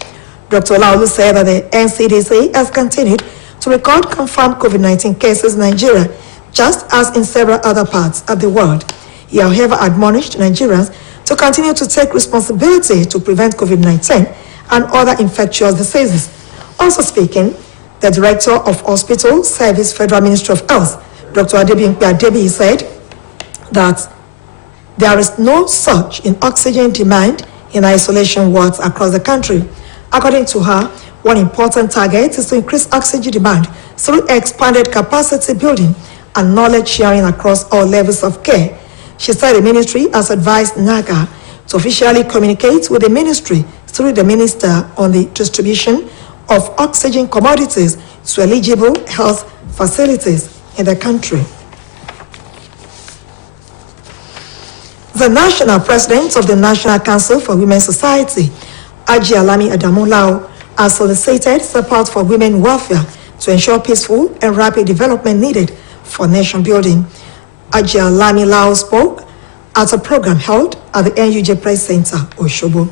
Dr. Olaolu said that the NCDC has continued to record confirmed COVID-19 cases in Nigeria, just as in several other parts of the world. He, however, admonished Nigerians to continue to take responsibility to prevent COVID-19 and other infectious diseases. Also speaking, the Director of Hospital Service, Federal Ministry of Health, Dr. Adebi, said that there is no surge in oxygen demand in isolation wards across the country. According to her, one important target is to increase oxygen demand through expanded capacity building and knowledge sharing across all levels of care. She said the ministry has advised NAGA to officially communicate with the ministry through the minister on the distribution of oxygen commodities to eligible health facilities in the country. The national president of the National Council for Women's Society, Aji Alami Adamu, has solicited support for women welfare to ensure peaceful and rapid development needed for nation building. Aji Alami Lau spoke at a program held at the NUJ Press Center, Oshobo.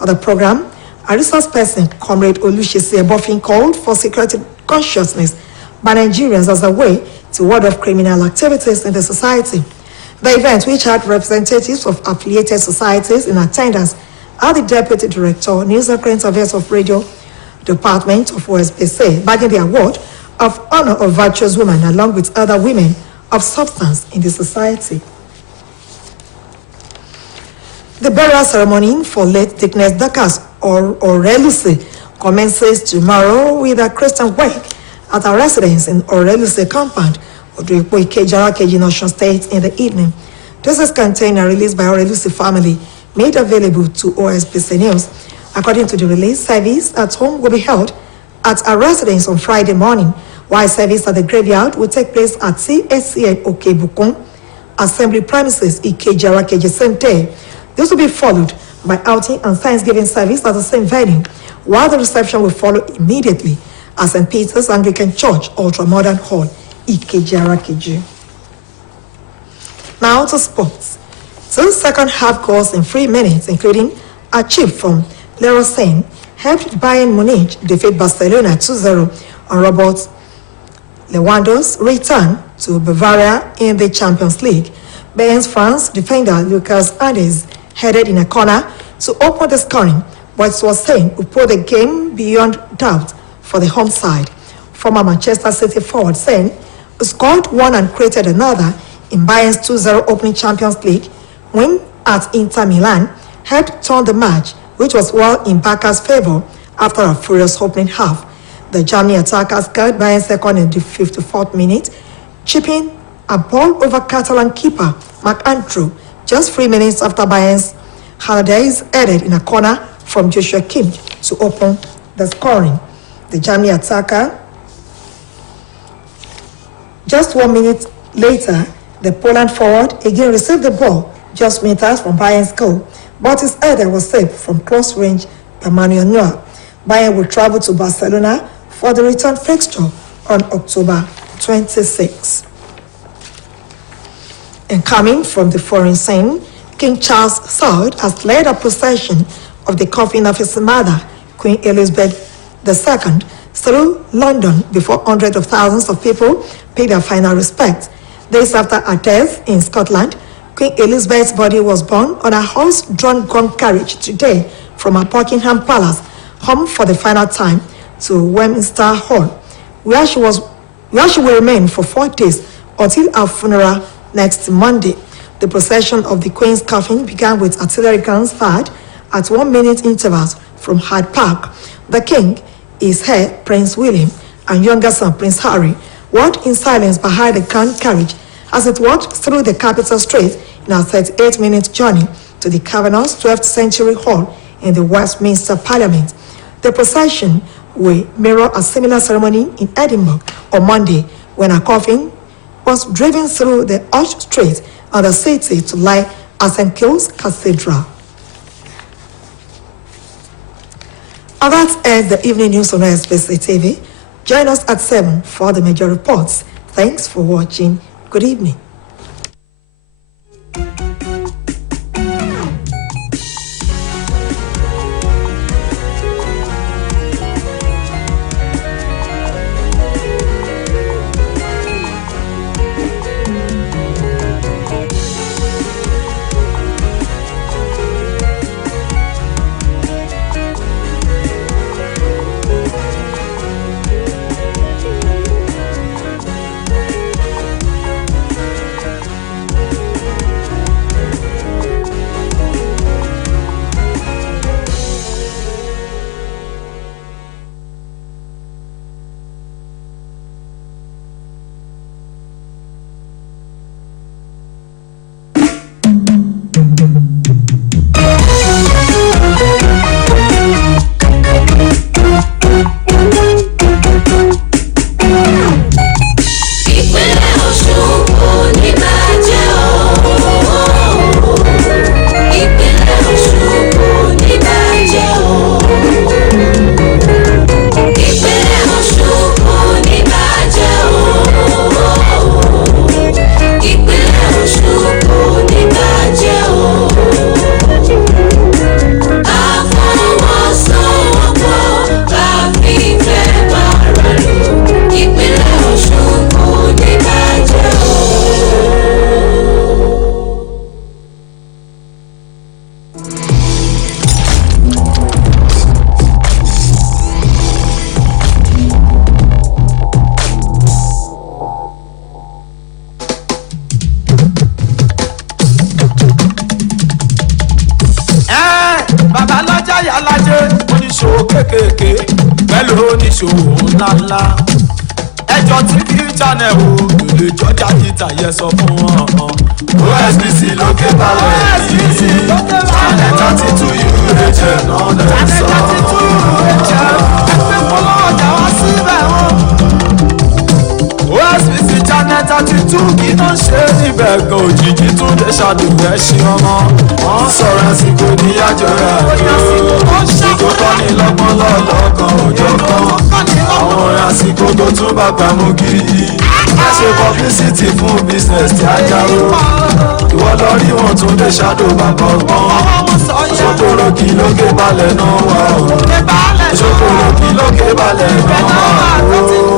At the program, a resource person, Comrade Olushisi Ebofin, called for security consciousness by Nigerians as a way to ward off criminal activities in the society. The event, which had representatives of affiliated societies in attendance, are the Deputy Director, News and Current Affairs of Radio Department of OSBC, bagging the award of Honor of Virtuous Women along with other women of substance in the society. The burial ceremony for late Dickness Dakas or Orelusi commences tomorrow with a Christian wake at a residence in Orelusi compound of the Ikeja in Osun State in the evening. This is contained and released by Orelusi family, made available to OSBC News. According to the release, service at home will be held at a residence on Friday morning, while service at the graveyard will take place at CSCN Okebukun Assembly premises Ikeja the same day. This will be followed by outing and Thanksgiving service at the same venue, while the reception will follow immediately at St. Peter's Anglican Church, Ultra-Modern Hall, Ikeja. Now to sports. So the second half goes in 3 minutes, including a chip from Leroy Sane, helped Bayern Munich defeat Barcelona 2-0 on Robert Lewandowski's return to Bavaria in the Champions League. Bayern's France defender Lucas Hernandez headed in a corner to open the scoring, but it was Sane who put the game beyond doubt for the home side. Former Manchester City forward Sane, who scored one and created another in Bayern's 2-0 opening Champions League win at Inter Milan, helped turn the match, which was well in Barca's favor after a furious opening half. The Germany attacker scored Bayern second in the 54th minute, chipping a ball over Catalan keeper Marc Andrew just 3 minutes after Bayern's Hernandez headed in a corner from Joshua Kimmich to open the scoring. The Germany attacker Just 1 minute later, the Poland forward again received the ball just meters from Bayern's goal, but his header was saved from close range by Manuel Neuer. Bayern will travel to Barcelona for the return fixture on October 26. And coming from the foreign scene, King Charles III has led a procession of the coffin of his mother, Queen Elizabeth II, through London before hundreds of thousands of people paid their final respects. Days after her death in Scotland, Queen Elizabeth's body was borne on a horse-drawn gun carriage today from her Buckingham Palace, home for the final time, to Westminster Hall, where she will remain for 4 days until her funeral next Monday. The procession of the Queen's coffin began with artillery guns fired at 1 minute intervals from Hyde Park. The King, his heir Prince William, and younger son Prince Harry walked in silence behind the gun carriage as it walked through the capital street in a 38-minute journey to the cavernous 12th century hall in the Westminster Parliament. The procession will mirror a similar ceremony in Edinburgh on Monday when a coffin was driven through the arched street of the city to lie at St. Kil's Cathedral. And that ends the evening news on OSBC TV. Join us at 7 for the major reports. Thanks for watching. Good evening. kéékèèké pẹ̀lú oníṣòwò ńláńlá ẹjọ́ tí kì í channel o kò lè jọjà títà yẹ sọ fún wọn. OSBC lókè balẹ̀ yìí channel 32 UHF náà lè sọ. ẹgbẹ́ pọ́lọ́ ọjà wá síbẹ̀ wọn. OSBC channel 32 kì í náà ṣe níbẹ̀ gan òjijì tún lè ṣàdùnfẹ́ ṣe ọmọ. wọ́n sọ̀rọ̀ àsìkò níyàjọ́ rẹ̀ àjò tó ní lọ́gbọ́n lọ́lọ́kan òjò kan àwọn orin àsìkò tó tún bá gbàmú gidi má ṣe publicity fún business tí a jáwó ìwọ lọ rí wọn tún lè ṣàdó bàbá ọgbọ́n ṣòkòrò kí lókè balẹ̀ náà wà ó ṣòkòrò kí lókè balẹ̀ náà wà ó.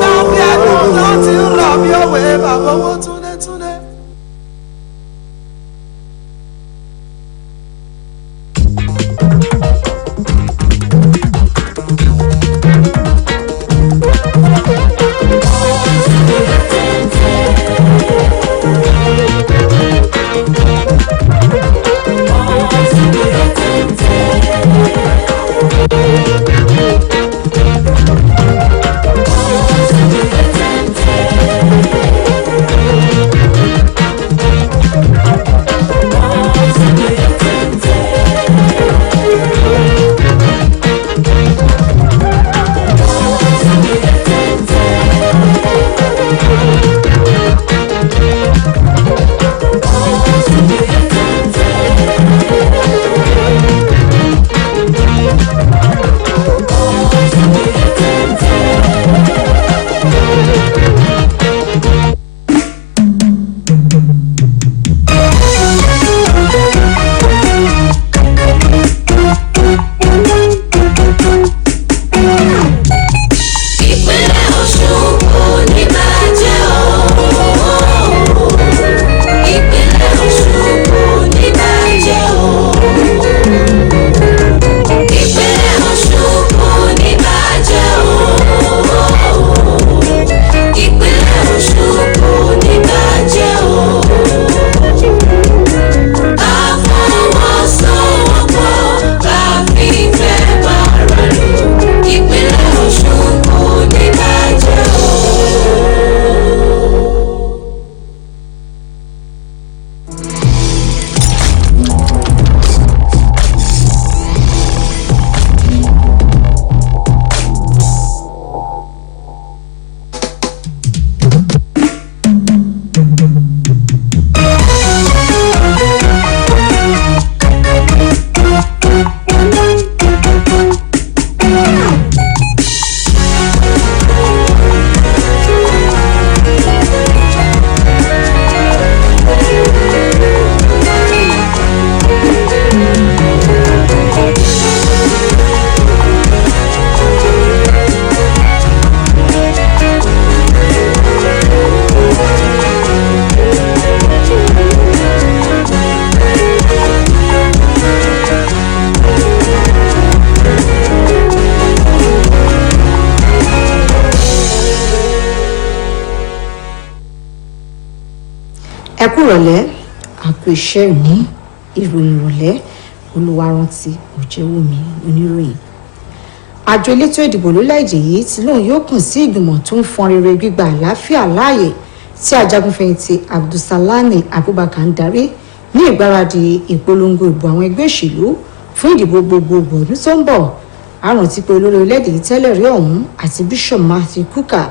ẹ kú ìrọ̀lẹ́ àpò iṣẹ́ òní ìròyìn ìrọ̀lẹ́ olùwárántí òjẹ́wòmí oníròyìn. àjọ elétò ìdìbò lórílẹ̀‐èdè yìí ti lóun yóò kàn sí ìgbìmọ̀ tó ń fọn rere gbígba àlàáfíà láàyè tí ajagunfẹ̀yìntì Abdulsalami Abubakar ń darí ní ìgbáradì ìpolongo ìbò àwọn ẹgbẹ́ òṣèlú fún ìdìbò gbogbogbò ọdún tó ń bọ̀. àrántí pé olórí orílẹ̀‐èdè yìí tẹ́lẹ̀ rí ọ̀hún àti Bishop Matthew Kukah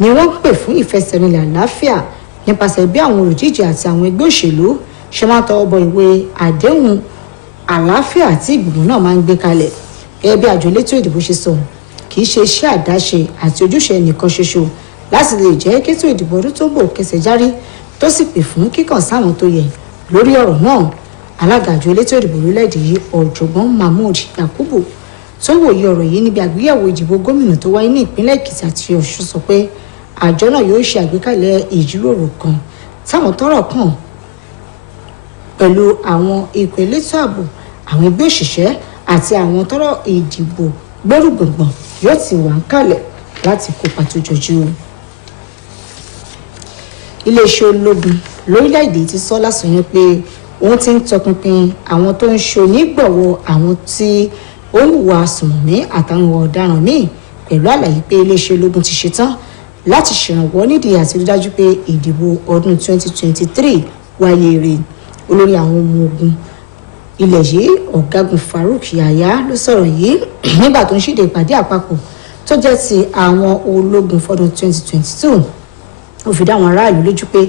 ni wọ́n pè fún ìfẹsẹ̀rinlẹ̀ àlàáfíà nípasẹ̀ bí àwọn olùdíje àti àwọn ẹgbẹ́ òṣèlú ṣe máa tọwọ́ bọ ìwé àdéhùn àlàáfíà tí ìgbìmọ̀ náà máa ń gbé kalẹ̀. gẹ́gẹ́ bí àjọ elétò ìdìbò ṣe sọ, kì í ṣe iṣẹ́ àdáṣe àti ojúṣe ẹnìkan ṣoṣo láti lè jẹ́ kétò ìdìbò ọdún tó ń bọ̀ kẹsẹ̀ járí, tó sì pè fún kíkàn sáwọn tó yẹ lórí ọ̀rọ̀ náà. alága àjọ elétò ìdìbò orílẹ̀-èdè yìí ọ̀jọ̀gbọ́n Mahmood Yakubu tó wòye ọ̀rọ̀ yìí níbi àgbéyẹ̀wò ìdìbò gómìnà tó wáyé ní ìpínlẹ̀ Èkìtì àti Ọ̀ṣun sọ pé àjọ náà yóò ṣe àgbékalẹ̀ ìjíròrò kan táwọn tọ́rọ̀ kàn pẹ̀lú àwọn ikọ̀ elétò ààbò, àwọn ẹgbẹ́ òṣìṣẹ́ àti àwọn tọ́rọ̀ ìdìbò gbẹ́rùgbọ̀ngbọ̀n yóò ti wà ń kalẹ̀ láti kópa tó jọjú. iléeṣẹ́ ológun lórílẹ̀‐èdè ti sọ lásán pé òun ti ń tọpinpin àwọn tó ń ṣe onígbọ̀wọ́ àwọn tí ó ń hùwà sùnmọ̀mí àtàwọn ọ̀daràn míì, pẹ̀lú àlàyé pé iléeṣẹ́ ológun ti ṣetán láti ṣèrànwọ́ nídìí àti rí dájú pé ìdìbò ọdún 2023 wáyé rè. olórí àwọn ọmọ ogun ilẹ̀ yìí ọ̀gágun Farouk Yahaya ló sọ̀rọ̀ yìí nígbà tó ń ṣíde ìpàdé àpapọ̀ tó jẹ́ ti àwọn ológun fọdún 2022. ó fi dá àwọn aráàlú lójú pé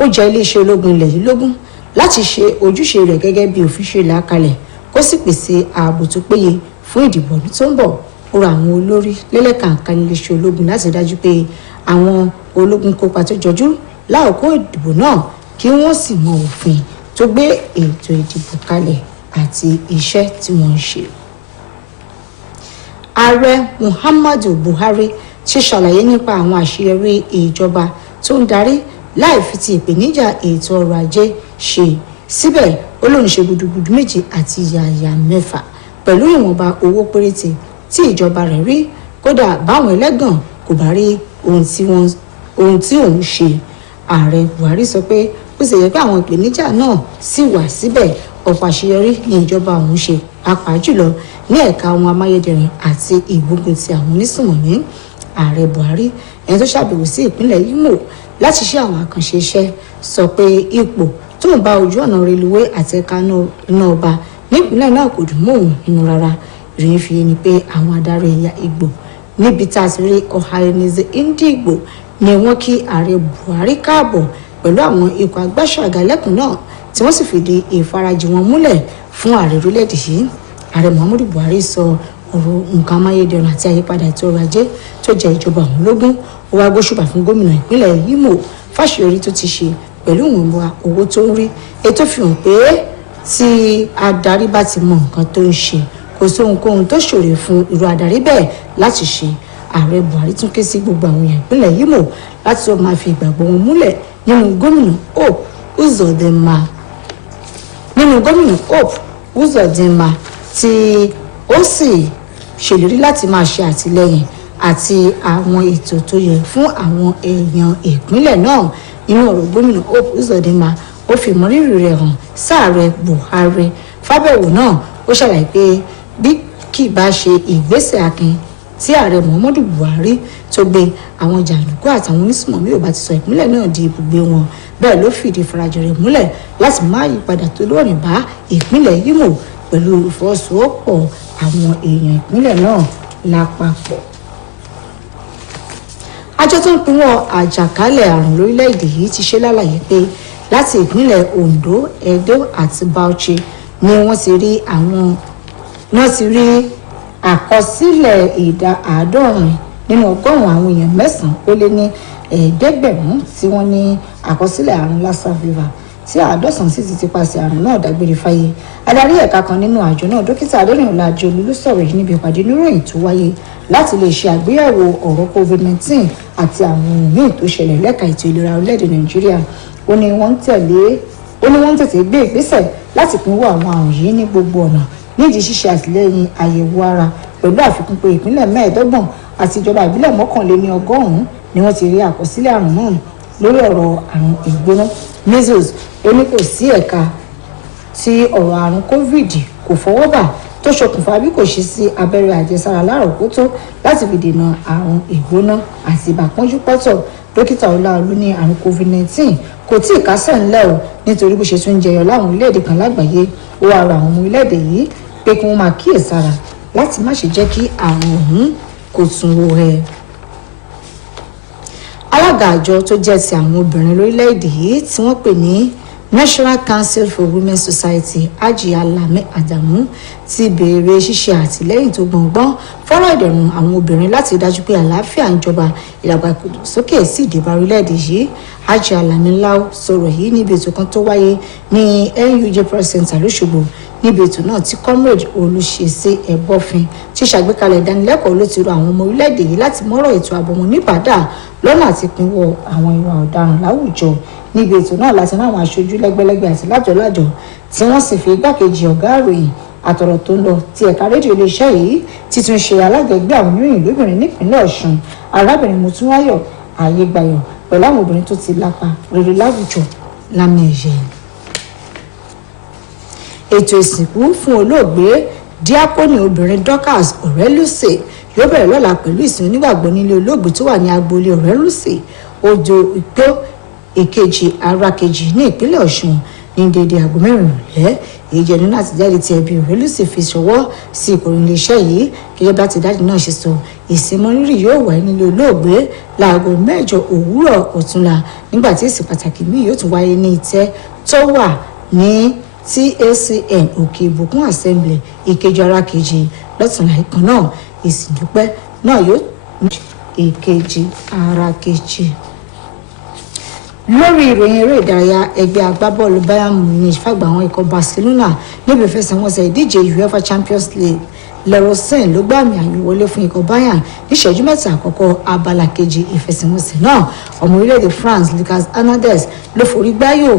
ó jẹ́ iléeṣẹ́ ológun ilẹ̀ yìí lógún láti ṣe ojúṣe rẹ̀ gẹ́gẹ́ bí òfin ṣe là á kalẹ̀, kó sì pèsè ààbò tó péye fún ìdìbò ọdún tó ń bọ̀. ó rọ àwọn olórí lẹ́lẹ́kàǹkà iléeṣẹ́ ológun láti dájú pé àwọn ológun kópa tó jọjú láòkó ìdìbò náà, kí wọ́n sì mọ òfin tó gbé ètò ìdìbò kalẹ̀ àti iṣẹ́ tí wọ́n ń ṣe. ààrẹ Muhammadu Buhari ti ṣàlàyé nípa àwọn àṣeyọrí ìjọba tó ń darí láì fi ti ìpèníjà ètò ọrọ̀ ajé ṣe. síbẹ̀ ó lóun ṣe gudugudu méje àti yàyà mẹ́fà pẹ̀lú ìwọ̀nba owó péréte tí ìjọba rẹ̀ rí, kódà báwọn ẹlẹ́gàn kò bá rí ohun tí òun ṣe. ààrẹ Buhari sọ pé ó sì yẹ pé àwọn ìpèníjà náà sì wà síbẹ̀, ọ̀pọ̀ àṣeyọrí ní ìjọba òun ṣe, pàápàá jùlọ ní ẹ̀ka ohun amáyédẹrùn àti ìgbógun ti àwọn onísùnmọ̀mí. ààrẹ Buhari ẹni tó ṣàbẹ̀wò sí ìpínlẹ̀ Imo láti ṣe àwọn àkànṣe iṣẹ́ sọ pé ipò tó ń bá ojú ọ̀nà reluwé àti ẹ̀ka iná ọba nípínlẹ̀ náà kò dùn mọ́ òun nínú rárá. ìròyìn fi ni pé àwọn adarí ẹ̀yà Ìgbò níbi tá a ti rí Ohanaeze Ndigbo ni wọ́n kí ààrẹ Buhari káàbọ̀ pẹ̀lú àwọn ikọ̀ agbáṣàgà lẹ́kùn náà tí wọ́n sì fìdí ìfarajì wọn múlẹ̀ fún ààrẹ orílẹ̀-èdè yìí. ààrẹ Muhammadu Buhari sọ ọ̀rọ̀ nǹkan amáyédẹrùn àti àyípadà ètò ọrọ̀ ajé tó jẹ́ ìjọba òun lógún. ó wá gbóṣùbà fún gómìnà ìpínlẹ̀ Imo fáṣeyọrí tó ti ṣe pẹ̀lú ìwọ̀nba owó tó ń rí, ètò fi hàn pé tí adarí bá ti mọ nǹkan tó ń ṣe, kò sí ohunkóhun tó ṣòro fún irú adarí bẹ́ẹ̀ láti ṣe. ààrẹ Buhari tún ké sí gbogbo àwọn èèyàn ìpínlẹ̀ Imo láti tó máa fi ìgbàgbọ́ wọn múlẹ̀ nínú gómìnà Hope Uzodinma tí ó sì ṣèlérí láti máa ṣe àtìlẹ́yìn àti àwọn ètò tó yẹ fún àwọn èèyàn ìpínlẹ̀ náà. nínú ọ̀rọ̀ gómìnà Hope Uzodinma ó fi ìmọrírì rẹ̀ hàn sáàrẹ Buhari fábẹ̀wò náà. ó ṣàlàyé pé bí kì í bá ṣe ìgbésẹ̀ akin tí ààrẹ Muhammadu Buhari tó gbé, àwọn jàǹdùkú àtàwọn onísùnmọ̀mí ò bá ti sọ ìpínlẹ̀ náà di ibùgbé wọn. bẹ́ẹ̀ ló fìdí ìfarajọ rẹ̀ múlẹ̀ láti má yípadà tó lóòrìn bá ìpínlẹ̀ Imo pẹ̀lú ìfọwọ́sowọ́pọ̀ àwọn èèyàn ìpínlẹ̀ náà lápapọ̀. àjọ tó ń pinwọ́ àjàkálẹ̀ àrùn lórílẹ̀‐èdè yìí ti ṣe lálàyé pé láti ìpínlẹ̀ Ondo, Edo àti Bauchi ni wọ́n ti rí àkọsílẹ̀ ìdá 90 nínú ọgọ́rùn-ún àwọn èèyàn 9 ó lé ní ẹ̀ẹ́dẹ́gbẹ̀rún tí wọ́n ní àkọsílẹ̀ àrùn Lassa fever, tí 150 sì ti pàṣẹ àrùn náà dágbére fáyé. adarí ẹ̀ka kan nínú àjọ náà dókítà Adéníyànlá Àjọolú ló sọ̀rọ̀ yìí níbi ìpàdé oníròyìn tó wáyé láti lè ṣe àgbéyẹ̀wò ọ̀rọ̀ COVID-19 àti àwọn ohun míì tó ṣẹlẹ̀ lẹ́ka ètò ìlera orílẹ̀-èdè Nàìjíríà. ó ní wọ́n ń tètè gbé ìgbésẹ̀ láti pinwọ́ àwọn àrùn yìí ní gbogbo ọ̀nà nídìí ṣíṣe àtìlẹ́yìn àyẹ̀wò ara pẹ̀lú àfikún pé ìpínlẹ̀ 25 àti ìjọba ìbílẹ̀ 121 ni wọ́n ti rí àkọsílẹ̀ àrùn náà. lórí ọ̀rọ̀ àrùn ìgbóná measles ó ní kò sí ẹ̀ka tí ọ̀rọ̀ àrùn covid kò fọwọ́ bà tó ṣokùnfà bí kò ṣe sí abẹ́rẹ́ àjẹsára láròókótó láti fi dènà àrùn ìgbóná àti ìbàpọ́njú pọ́tọ̀. Dókítà Ọláolú ní àrùn covid-19 kò tí ì kásẹ̀ ńlẹ̀ o nítorí bó ṣe tún jẹyọ láwọn orílẹ̀-èdè kan lágbàáyé. Ó wá rọ àwọn ọmọ orílẹ̀-èdè yìí pé kí wọ́n máa kíyèsára láti má ṣe jẹ́ kí àrùn ọ̀hún kò tún wò ẹ́. Alága àjọ tó jẹ́ ti àwọn obìnrin lórílẹ̀-èdè yìí tí wọ́n pè ní National Council for Women's Society Hajiya Lami Adamu ti béèrè ṣíṣe àtìlẹ́yìn tó gbọ̀ngbọ́n fọ́rọ̀ ìdẹ̀rùn àwọn obìnrin láti dájú pé àlàáfíà ń jọba ìdàgbàsókè sí ìdìbò orílẹ̀-èdè yìí. Hajiya Lami sọ̀rọ̀ yìí níbi ètò kan tó wáyé ní NUJ Press Center lóṣogbo. Níbi ètò náà tí comrade Olùṣèṣe Ẹ̀bọ́fin ti ṣàgbékalẹ̀ ìdánilẹ́kọ̀ọ́ ló ti rọ àwọn ọmọ orílẹ̀-èdè yìí láti mọ́rọ̀ ètò ààbò wọn ní bàdà lọ́nà àti pinwọ́ àwọn ìwà ọ̀daràn láwùjọ. Níbi ètò náà láti ní àwọn aṣojú lẹ́gbẹ́lẹ́gbẹ́ àti lájọ̀lájọ̀ tí wọ́n sì fi igbákejì ọ̀gá àròyìn àtọ̀rọ̀ tó ń lọ ti ẹ̀ka rédíò iléeṣẹ́ yìí títún ṣe alága ẹgbẹ́ àwọn oníròyìn lóbìnrin nípínlẹ̀ Ọ̀ṣun arábìnrin Motúnráyọ̀ Ayégbáyọ̀ pẹ̀lú àwọn obìnrin tó ti lápa rere láwùjọ lámì ẹ̀yẹ. Ètò ìsìnkú fún olóògbé díákónì obìnrin Dorcas Ọ̀rẹ́lùsè yóò bẹ̀rẹ̀ lọ́la pẹ̀lú ìsìn onígbàgbọ́ nílé olóògbé tó wà ní agboolé Ọ̀rẹ́lùsè odò ìgbó ìkejì ara kejì ní ìpínlẹ̀ Ọ̀ṣun ní dédé aago 4 ìrọ̀lẹ́. Èyí jẹ́ nínú àtijáde tí ẹbí Ọ̀rẹ́lùsè fi ṣọwọ́ sí ìkòrò iléeṣẹ́ yìí gẹ́gẹ́ bá ti dájú náà ṣe sọ. Ìsìnmọ́rírì yóò wáyé nílé olóògbé láago 8 òwúrọ̀ ọ̀túnla nígbà tí ìsìn pàtàkì míì yóò tún wáyé ní ìtẹ́ tó wà ní TACN Òkè Ìbùkún Assembly ìkejì ara kejì lọ́tùnla ìkan náà. Ìsìn dúpẹ́ náà yóò ní ìkejì ara kejì. Lórí ìròyìn eré ìdárayá ẹgbẹ́ agbábọ́ọ̀lù Bayern Munich fàgbà àwọn ikọ̀ Barcelona níbi ìfẹsẹ̀wọnsẹ̀ ìdíje UEFA Champions League. Leroy Sane ló gbá àmì ayò wọlé fún ikọ̀ Bayern níṣẹ́jú mẹ́ta àkọ́kọ́ abala kejì ìfẹsẹ̀wọnsẹ̀ náà. Ọmọ orílẹ̀-èdè France Lucas Hernandez ló forí gbáyò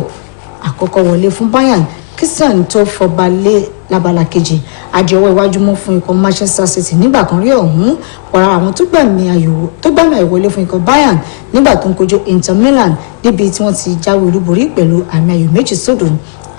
àkọ́kọ́ wọlé fún Bayern. Christian tó fọba lé lábala kejì àjọwọ́ iwájú mú fún ikọ̀ Manchester City nígbà kan rí ọ̀hún wàrà àwọn tó gbàmì ayò wọlé fún ikọ̀ Bayern nígbà tó ń kojú Inter Milan níbi tí wọ́n ti jáwé olúborí pẹ̀lú àmì ayò 2-0.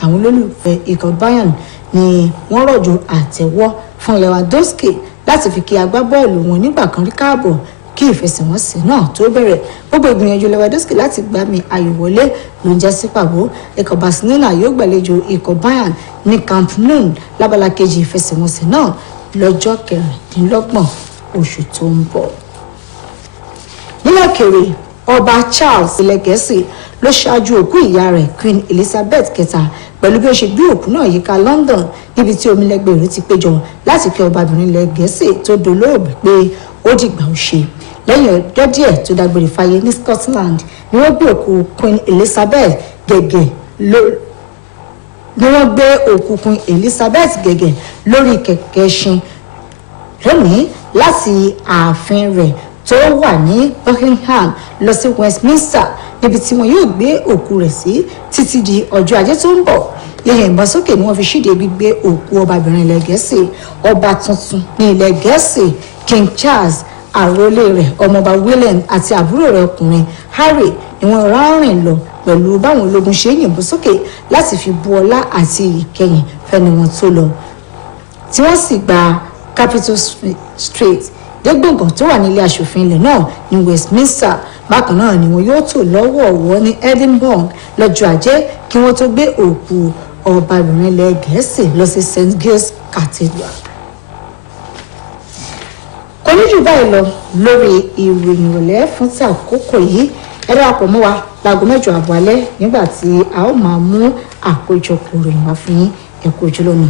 Àwọn olólùfẹ́ ikọ̀ Bayern ni wọ́n rọ̀jò àtẹ́wọ́ fún Lewandowski láti fi kí agbábọ́ọ̀lù wọn nígbà kan rí káàbọ̀ kí ìfẹsẹ̀wọnsẹ̀ náà tó bẹ̀rẹ̀. Gbogbo ìgbìyànjú Lewandowski láti gbàmì ayò wọlé ló ń já sí pàbó. Ikọ̀ Barcelona yóò gbàlejò ikọ̀ Bayern ní Camp Nou lábala kejì ìfẹsẹ̀wọnsẹ̀ náà lọ́jọ́ 26 oṣù tó ń bọ̀. Nílẹ̀ òkèèrè ọba Charles ilẹ̀ Gẹ̀ẹ́sì ló ṣáájú òkú ìyá rẹ̀ Queen Elizabeth kẹta pẹ̀lú bí ó ṣe gbé òkú náà yíká London níbi tí omilẹ́gbẹ̀ẹ́ rẹ̀ ti péjọ láti kí ọbabìnrin ilẹ̀ Gẹ̀ẹ́sì tó dolóògbé pé ó dìgbà ó ṣe. Lẹ́yìn ọjọ́ díẹ̀ tó dágbére fáyé ní Scotland ni wọ́n gbé òkú Queen Elizabeth gẹ́gẹ́ lórí kẹ̀kẹ́ ṣin lónìí láti ààfin rẹ̀ tó wà ní Buckingham lọ sí Westminster níbi tí wọn yóò gbé òkú rẹ̀ sí títí di ọjọ́ ajé tó ń bọ̀. Yẹ̀yẹ̀ ìbọ̀sókè ni wọ́n fi ṣíde gbígbé òkú ọbabìnrin ilẹ̀ Gẹ̀ẹ́sì. Ọba tuntun ní ilẹ̀ Gẹ̀ẹ́sì King Charles àròlé rẹ̀ ọmọọba William àti àbúrò rẹ̀ ọkùnrin Harry ni wọ́n rárìn lọ pẹ̀lú báwọn ológun ṣe yìnbọn sókè láti fi bu ọlá àti ìkẹyìn fẹ́ni wọn tó lọ, tí wọ́n sì gba Capitol Street dé gbọ̀ngàn tó wà nílé aṣòfin ilẹ̀ náà ní Westminster. Bákan náà ni wọn yóò tò lọ́wọ̀ọ̀wọ́ ní Edinburgh lọ́jọ́ ajé kí wọ́n tó gbé òkú ọbabìnrin ilẹ̀ Gẹ̀ẹ́sì lọ sí St Giles Cathedral. Kò ní jù báyìí lọ lórí ìròyìn ìrọ̀lẹ́ fún ti àkókò yìí. Ẹ darapọ̀ mọ́ wa láago 8:30 alẹ́ nígbà tí a ó máa mú àkójọpọ̀ ìròyìn wá fún yín. Ẹ kú ojúlónìí.